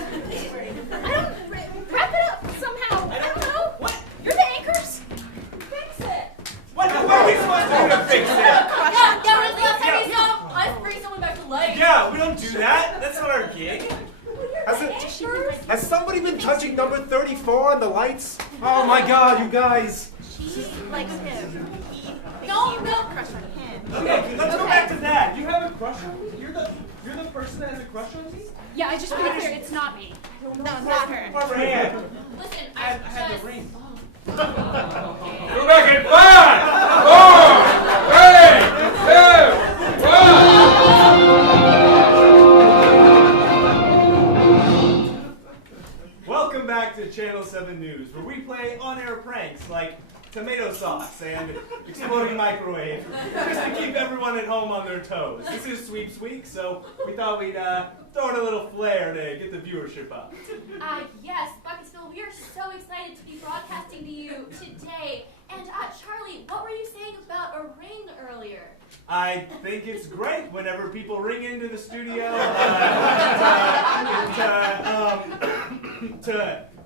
don't wrap it up somehow. I don't know. What? You're the anchors. Fix it. What are we supposed to do to fix it? Let's bring someone back to life. Yeah, we don't do that. That's not our gig. Has somebody been touching number 34 on the lights? Oh my God, you guys! She likes him. No. Crush on him. Okay, let's go back to that. You have a crush on me? You're the person that has a crush on me? Yeah, I just want to be clear. It's not me. No, not her. Barbara Ann. Listen, I had the ring. You're back in 5, 4, 3, 2, 1. Welcome back to Channel 7 News, where we play on-air pranks like tomato sauce and exploding microwave, just to keep everyone at home on their toes. This is Sweeps Week, so we thought we'd throw in a little flair to get the viewership up. Yes, Bucketsville, we are so excited to be broadcasting to you today. And Charlie, what were you saying about a ring earlier? I think it's great whenever people ring into the studio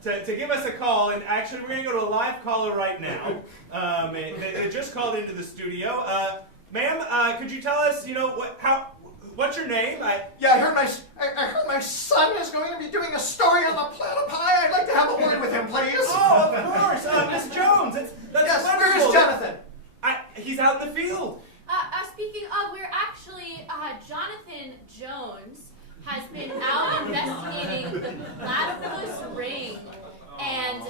to give us a call. And actually, we're going to go to a live caller right now. They just called into the studio. Ma'am, could you tell us, what's your name? I heard my son is going to be doing a story on the platypi. I'd like to have a word with him, please. Oh, of course. Miss Jones. That's yes, wonderful. where is Jonathan? He's out in the field. Speaking of, we're actually, Jonathan Jones has been out investigating the platypus ring. And,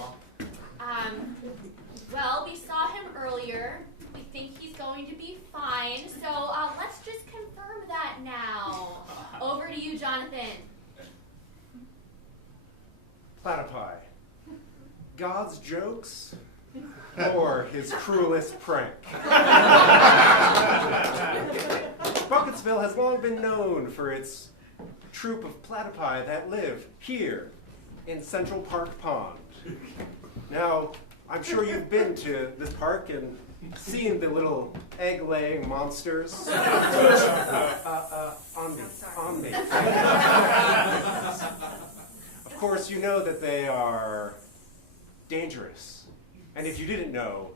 we saw him earlier. We think he's going to be fine. So, let's just confirm that now. Over to you, Jonathan. Platypi. God's jokes or his cruelest prank? Bucketsville has long been known for its troop of platypi that live here in Central Park Pond. Now, I'm sure you've been to this park and seen the little egg-laying monsters. On me. Of course, you know that they are dangerous. And if you didn't know,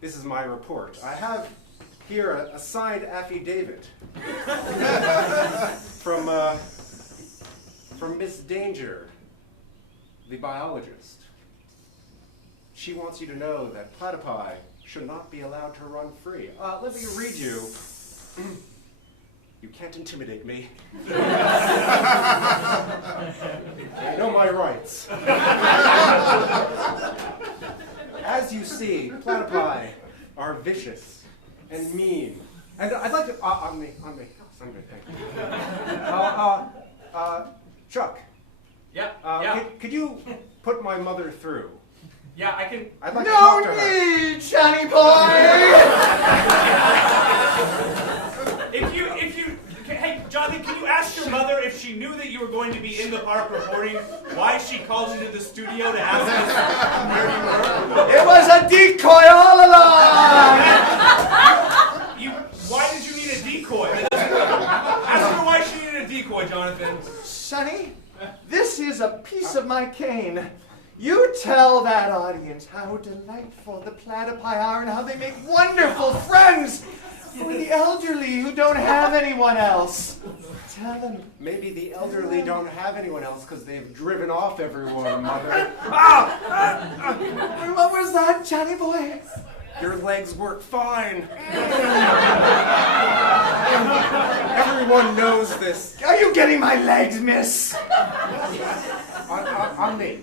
this is my report. I have here a signed affidavit from Miss Danger, the biologist. She wants you to know that platypi should not be allowed to run free. Let me read you. You can't intimidate me. I know my rights. As you see, platypi are vicious and mean. And I'd like to, on me, thank you. Chuck. Yeah. Could you put my mother through? Yeah, I can. I'd like to talk to her. No need, Johnny boy! Hey, Jonathan, can you ask your mother if she knew that you were going to be in the park reporting, why she called you to the studio to ask us where you were? It was a decoy all along! Why did you need a decoy? Ask her why she needed a decoy, Jonathan. Sonny, this is a piece of my cane. You tell that audience how delightful the platypi are and how they make wonderful friends for the elderly who don't have anyone else. Tell them. Maybe the elderly don't have anyone else because they've driven off everyone, Mother. What was that, Johnny boy? Your legs work fine. Everyone knows this. Are you getting my legs, miss? On me.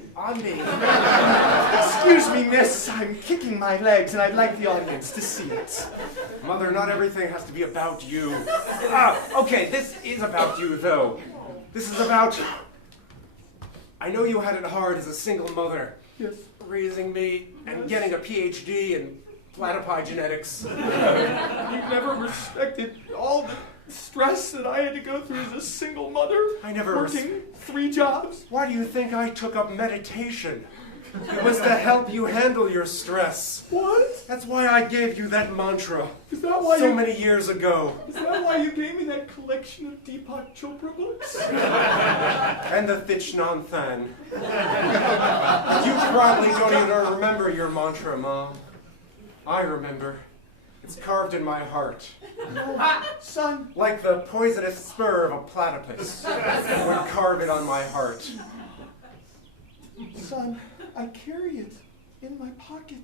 Excuse me, miss. I'm kicking my legs, and I'd like the audience to see it. Mother, not everything has to be about you. Okay, this is about you, though. This is about... I know you had it hard as a single mother. Yes. Raising me and getting a PhD in platypi genetics. You've never respected all the stress that I had to go through as a single mother. I never working 3 jobs. Why do you think I took up meditation? It was to help you handle your stress. What? That's why I gave you that mantra. Is that why many years ago. Is that why you gave me that collection of Deepak Chopra books? And the Thich Nhat Hanh. You probably don't even remember your mantra, Mom. I remember. It's carved in my heart. Son. Like the poisonous spur of a platypus would carve it on my heart. Son, I carry it in my pocket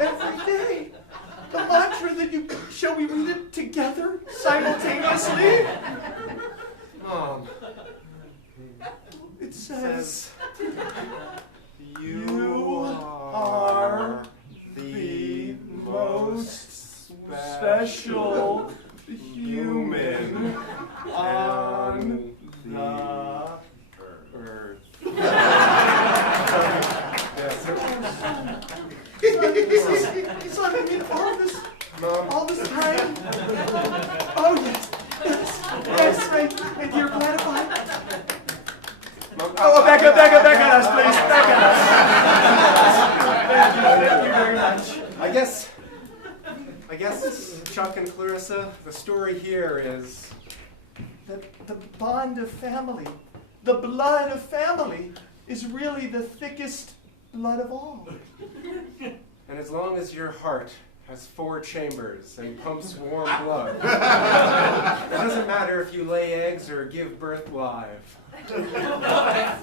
every day. The mantra that you... Shall we read it together, simultaneously? Mom. It says... You are the most special human on the earth. Son, I mean, all this time? Oh, yes. Yes, my dear platypi. Oh, back up us, please. Back up. Thank you very much. I guess, Chuck and Clarissa, the story here is the bond of family, the blood of family, is really the thickest blood of all. And as long as your heart has 4 chambers and pumps warm blood, it doesn't matter if you lay eggs or give birth live.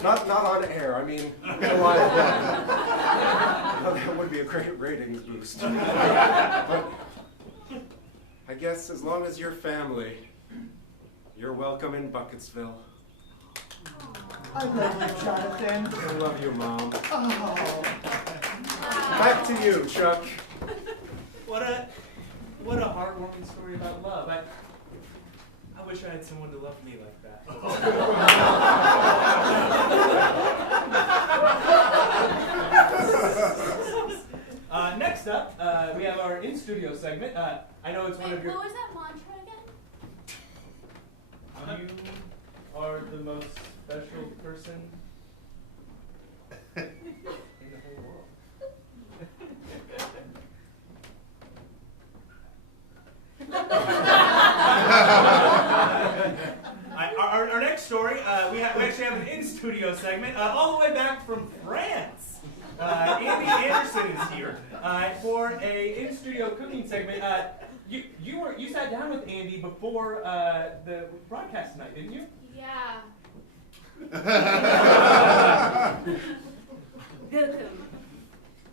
Not on air, I mean live. Oh, that would be a great ratings boost. But I guess as long as you're family, you're welcome in Bucketsville. I love you, Jonathan. I love you, Mom. Oh. Back to you, Chuck. What a heartwarming story about love. I wish I had someone to love me like that. next up, we have our in-studio segment. I know it's one of your... What was that mantra again? You are the most special person in the whole world. Our next story, we actually have an in-studio segment, all the way back from France. Andy Anderson is here for a in-studio cooking segment. You sat down with Andy before the broadcast tonight, didn't you? Yeah. Welcome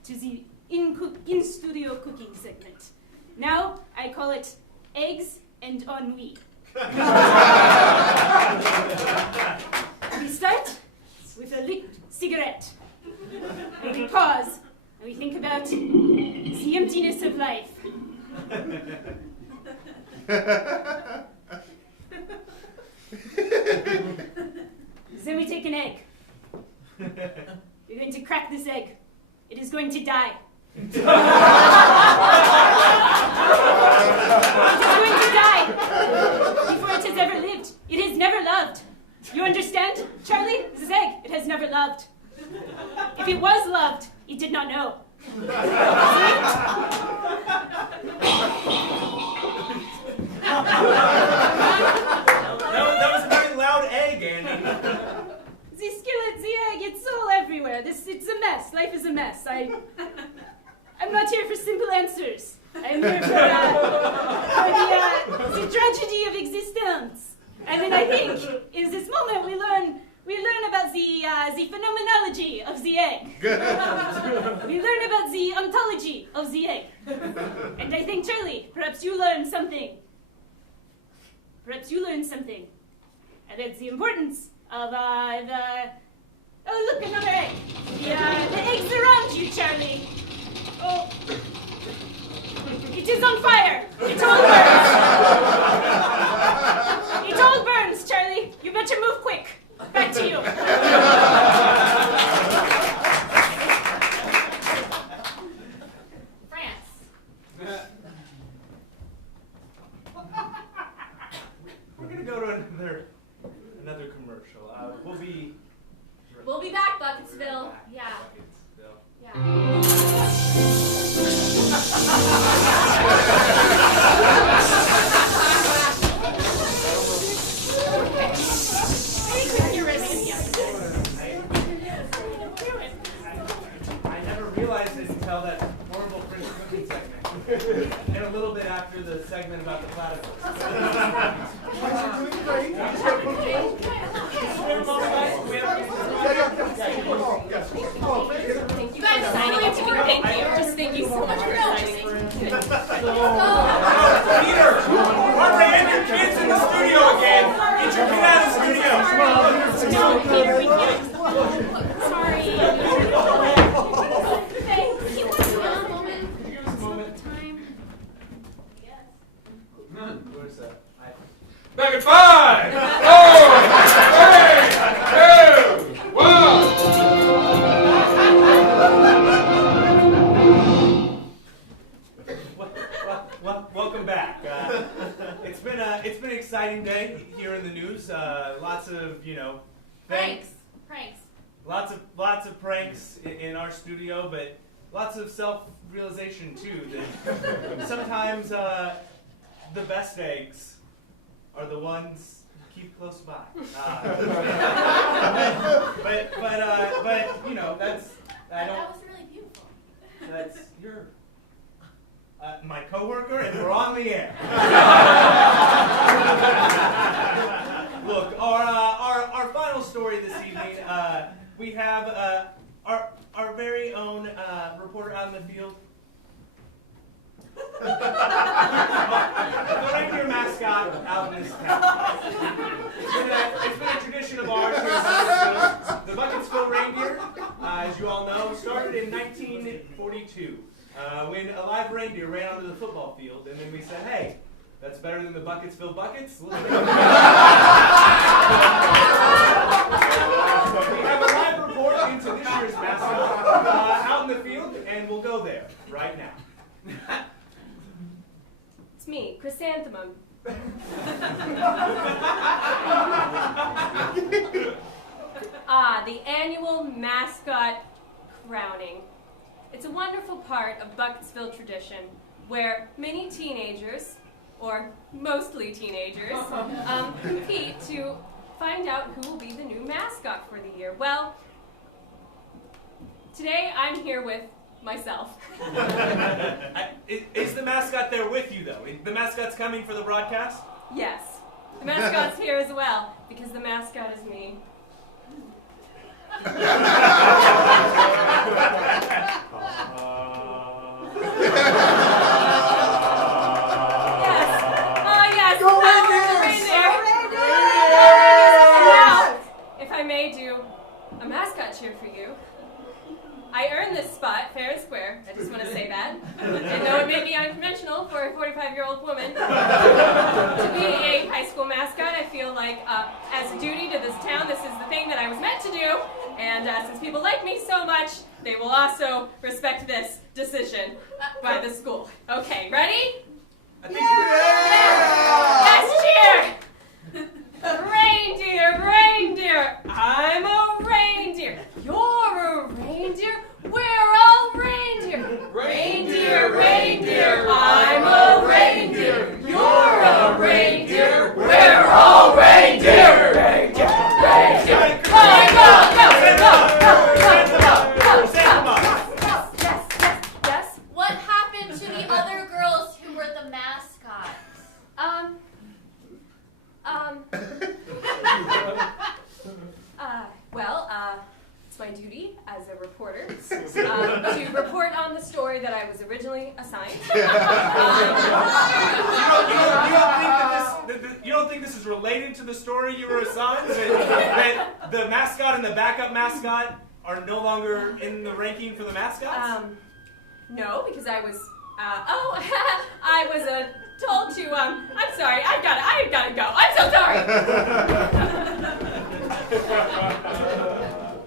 to the in-studio cooking segment. Now, I call it Eggs and Ennui. We start with a lit cigarette. And we pause, and we think about the emptiness of life. Then we take an egg. We're going to crack this egg. It is going to die. It is going to die before it has ever lived. It has never loved. You understand, Charlie? This egg, it has never loved. If it was loved, it did not know. That was a very loud egg, Andy. The skillet, the egg, it's all everywhere. It's a mess. Life is a mess. I'm not here for simple answers. I'm here for the tragedy of existence. And then I think, in this moment, we learn about the phenomenology of the egg. We learn about the ontology of the egg. And I think, Charlie, perhaps you learn something. Perhaps you learn something. And it's the importance of oh, look, another egg. The eggs around you, Charlie. Oh. It is on fire. It all burns. It all burns, Charlie. You better move quick. Back to you. France. We're going to go to another commercial. We'll be back, Bucketsville. Yeah. Bucketsville. Yeah. I never realized this until that horrible French cooking segment. And a little bit after the segment about the platypus. You guys signing up to be big viewers. Thank you so much for signing. Peter, Barbara and your kids in the studio again. Get your kid out of the studio. No, Peter, we can't. Sorry. Hey, he wants a moment. Give us a moment. Time. Where's that? Back at 5, 4, 3, 2, 1. Welcome back. It's been an exciting day here in the news. Lots of Pranks. lots of pranks in our studio, but lots of self-realization too. That sometimes the best eggs are the ones you keep close by. But that's That was really beautiful. That's your. My coworker, and we're on the air. Look, our final story this evening. We have our very own reporter out in the field. The reindeer mascot out in this town. It's been a tradition of ours here in Bucketsville. The Bucketsville reindeer, as you all know, started in 1942. When a live reindeer ran onto the football field, and then we said, hey, that's better than the Bucketsville Buckets. We have a live report into this year's mascot out in the field, and we'll go there right now. It's me, Chrysanthemum. The annual mascot crowning. It's a wonderful part of Bucketsville tradition where many teenagers, or mostly teenagers, compete to find out who will be the new mascot for the year. Well, today I'm here with myself. Is the mascot there with you, though? The mascot's coming for the broadcast? Yes, the mascot's here as well, because the mascot is me. If I may do a mascot cheer for you. I earned this spot fair and square. I just want to say that. And though it may be unconventional for a 45-year-old woman to be a high school mascot, I feel like as a duty to this town, this is the thing that I was meant to do. And since people like me so much, they will also respect this decision by the school. Okay, ready? I think Let's cheer! Reindeer, reindeer, I'm a reindeer. You're a reindeer, we're all reindeer. Reindeer, reindeer, I'm a reindeer. You're a reindeer, we're all reindeer. Reindeer, reindeer. Go, go, go, go, go, go, go, go. Yes. What happened to the other girls who were the mascots? It's my duty as a reporter to report on the story that I was originally assigned. You don't think this is related to the story you were assigned? That the mascot and the backup mascot are no longer in the ranking for the mascots? No, because I was, I was told to, I'm sorry, I gotta go. I'm so sorry.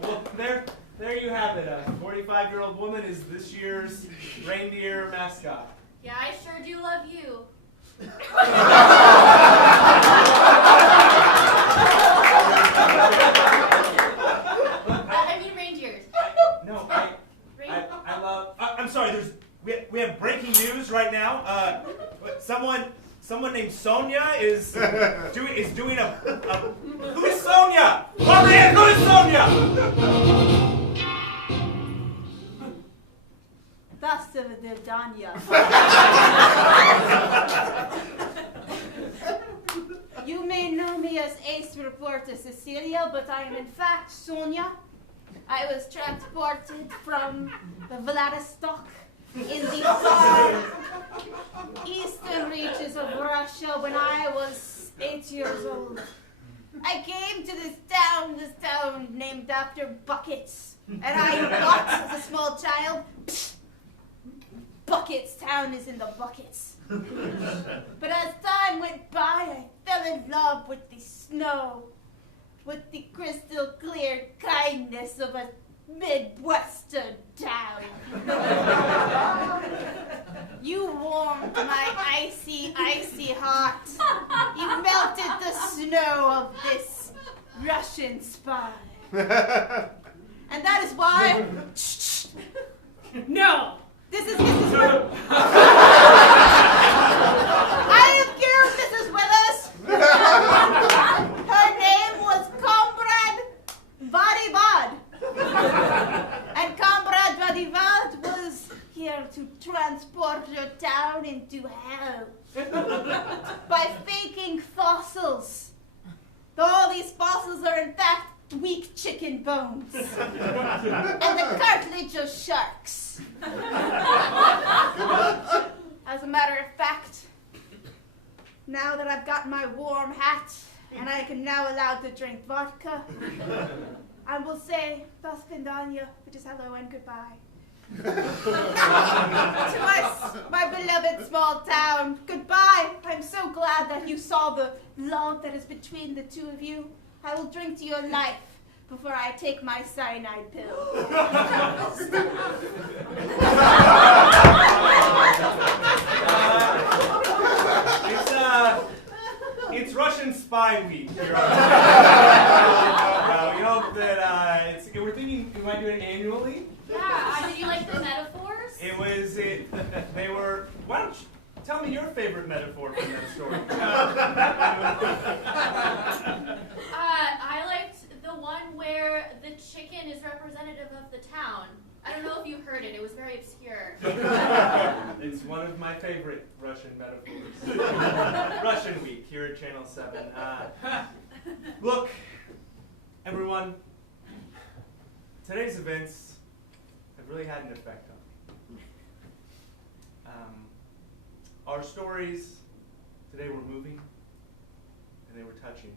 Well, there you have it. A 45-year-old woman is this year's reindeer mascot. Yeah, I sure do love you. I mean reindeers. I love. I'm sorry. We have breaking news right now. Someone named Sonia is doing a. Who is Sonia? Marianne, who is Sonia? That's the Danya. You may know me as Ace Reporter Cecilia, but I am in fact Sonia. I was transported from Vladivostok in the far eastern reaches of Russia when I was 8 years old. I came to this town named after buckets, and I thought as a small child, Buckets Town is in the buckets. But as time went by, I fell in love with the snow, with the crystal clear kindness of a Midwestern town. You warmed my icy, icy heart. You melted the snow of this Russian spy. And that is why... No! This is what... I am here, Mrs. Withers. Her name was Comrade Vadivod. And Comrade Vadivod was here to transport your town into hell by faking fossils. All these fossils are in fact weak chicken bones and the cartilage of sharks. As a matter of fact, now that I've got my warm hat and I can now allowed to drink vodka, I will say "Das Pendanya," which is hello and goodbye. To my beloved small town, goodbye. I'm so glad that you saw the love that is between the two of you. I will drink to your life, before I take my cyanide pill. It's Russian Spy Week here on we hope that we're thinking we might do it annually. Yeah, did you like the metaphors? They were, why don't you tell me your favorite metaphor from that story? I liked the one where the chicken is representative of the town. I don't know if you heard it. It was very obscure. It's one of my favorite Russian metaphors. Russian Week here at Channel 7. Look, everyone, today's events have really had an effect on me. Our stories today were moving and they were touching.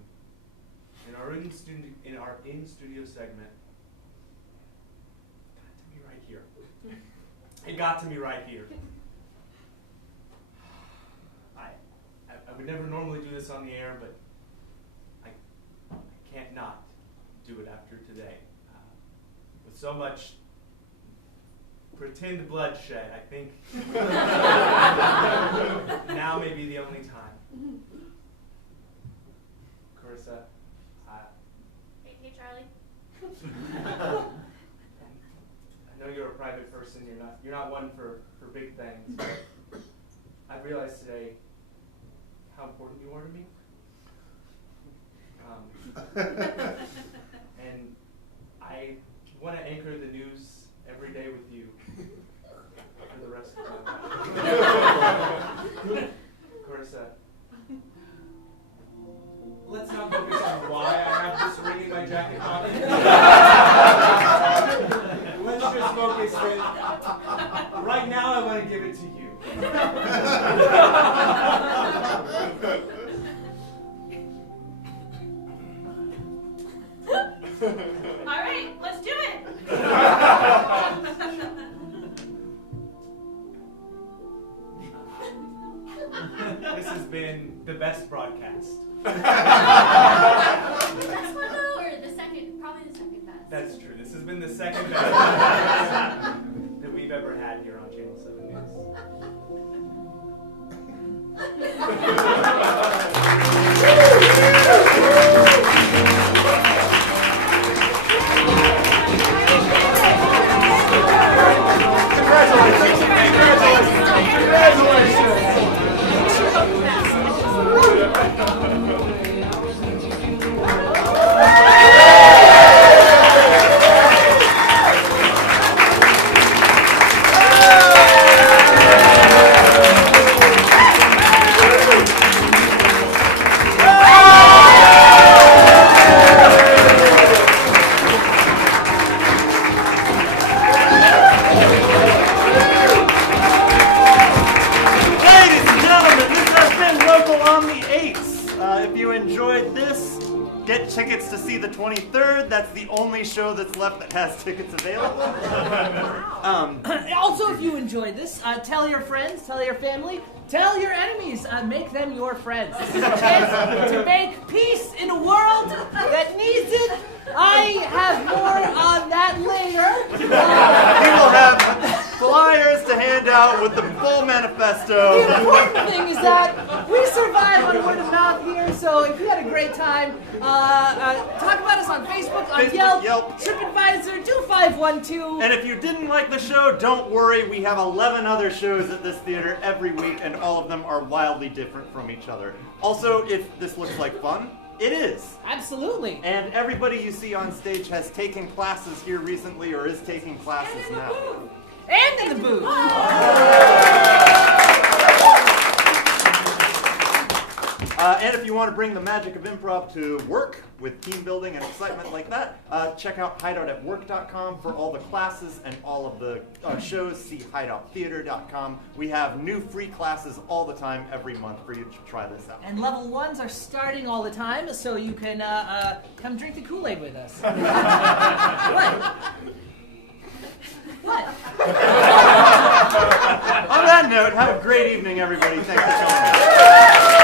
In our in-studio segment, it got to me right here. I would never normally do this on the air, but I can't not do it after today. With so much pretend bloodshed, I think now may be the only time. Marissa, Hey, Charlie. I know you're a private person. You're not one for big things. But I realized today how important you are to me. And I want to anchor the news every day with you for the rest of my life. Marissa, let's not focus on why I have this ring in my jacket pocket. Let's just focus that right now I want to give it to you. All right, let's do it. This has been the best broadcast. The best one though, or the second? Probably the second best. That's true. This has been the second best broadcast that we've ever had here on Channel 7 News. Tickets to see the 23rd. That's the only show that's left that has tickets available. Also, if you enjoyed this, tell your friends, tell your family, tell your enemies, make them your friends. This is a chance to make peace in a world that needs it. I have more on that later. We will have flyers to hand out with the full manifesto. The important thing is that we survive on word of mouth here, so if you had a great time, talk about us on Facebook, on Yelp, TripAdvisor, do 512. And if you didn't like the show, don't worry. We have 11 other shows at this theater every week, and all of them are wildly different from each other. Also, if this looks like fun, it is. Absolutely. And everybody you see on stage has taken classes here recently or is taking classes now. And in the booth. And if you want to bring the magic of improv to work with team building and excitement like that, check out hideoutatwork.com for all the classes and all of the shows. See hideouttheater.com. We have new free classes all the time every month for you to try this out. And level 1s are starting all the time, so you can come drink the Kool-Aid with us. What? On that note, have a great evening, everybody. Thanks for coming.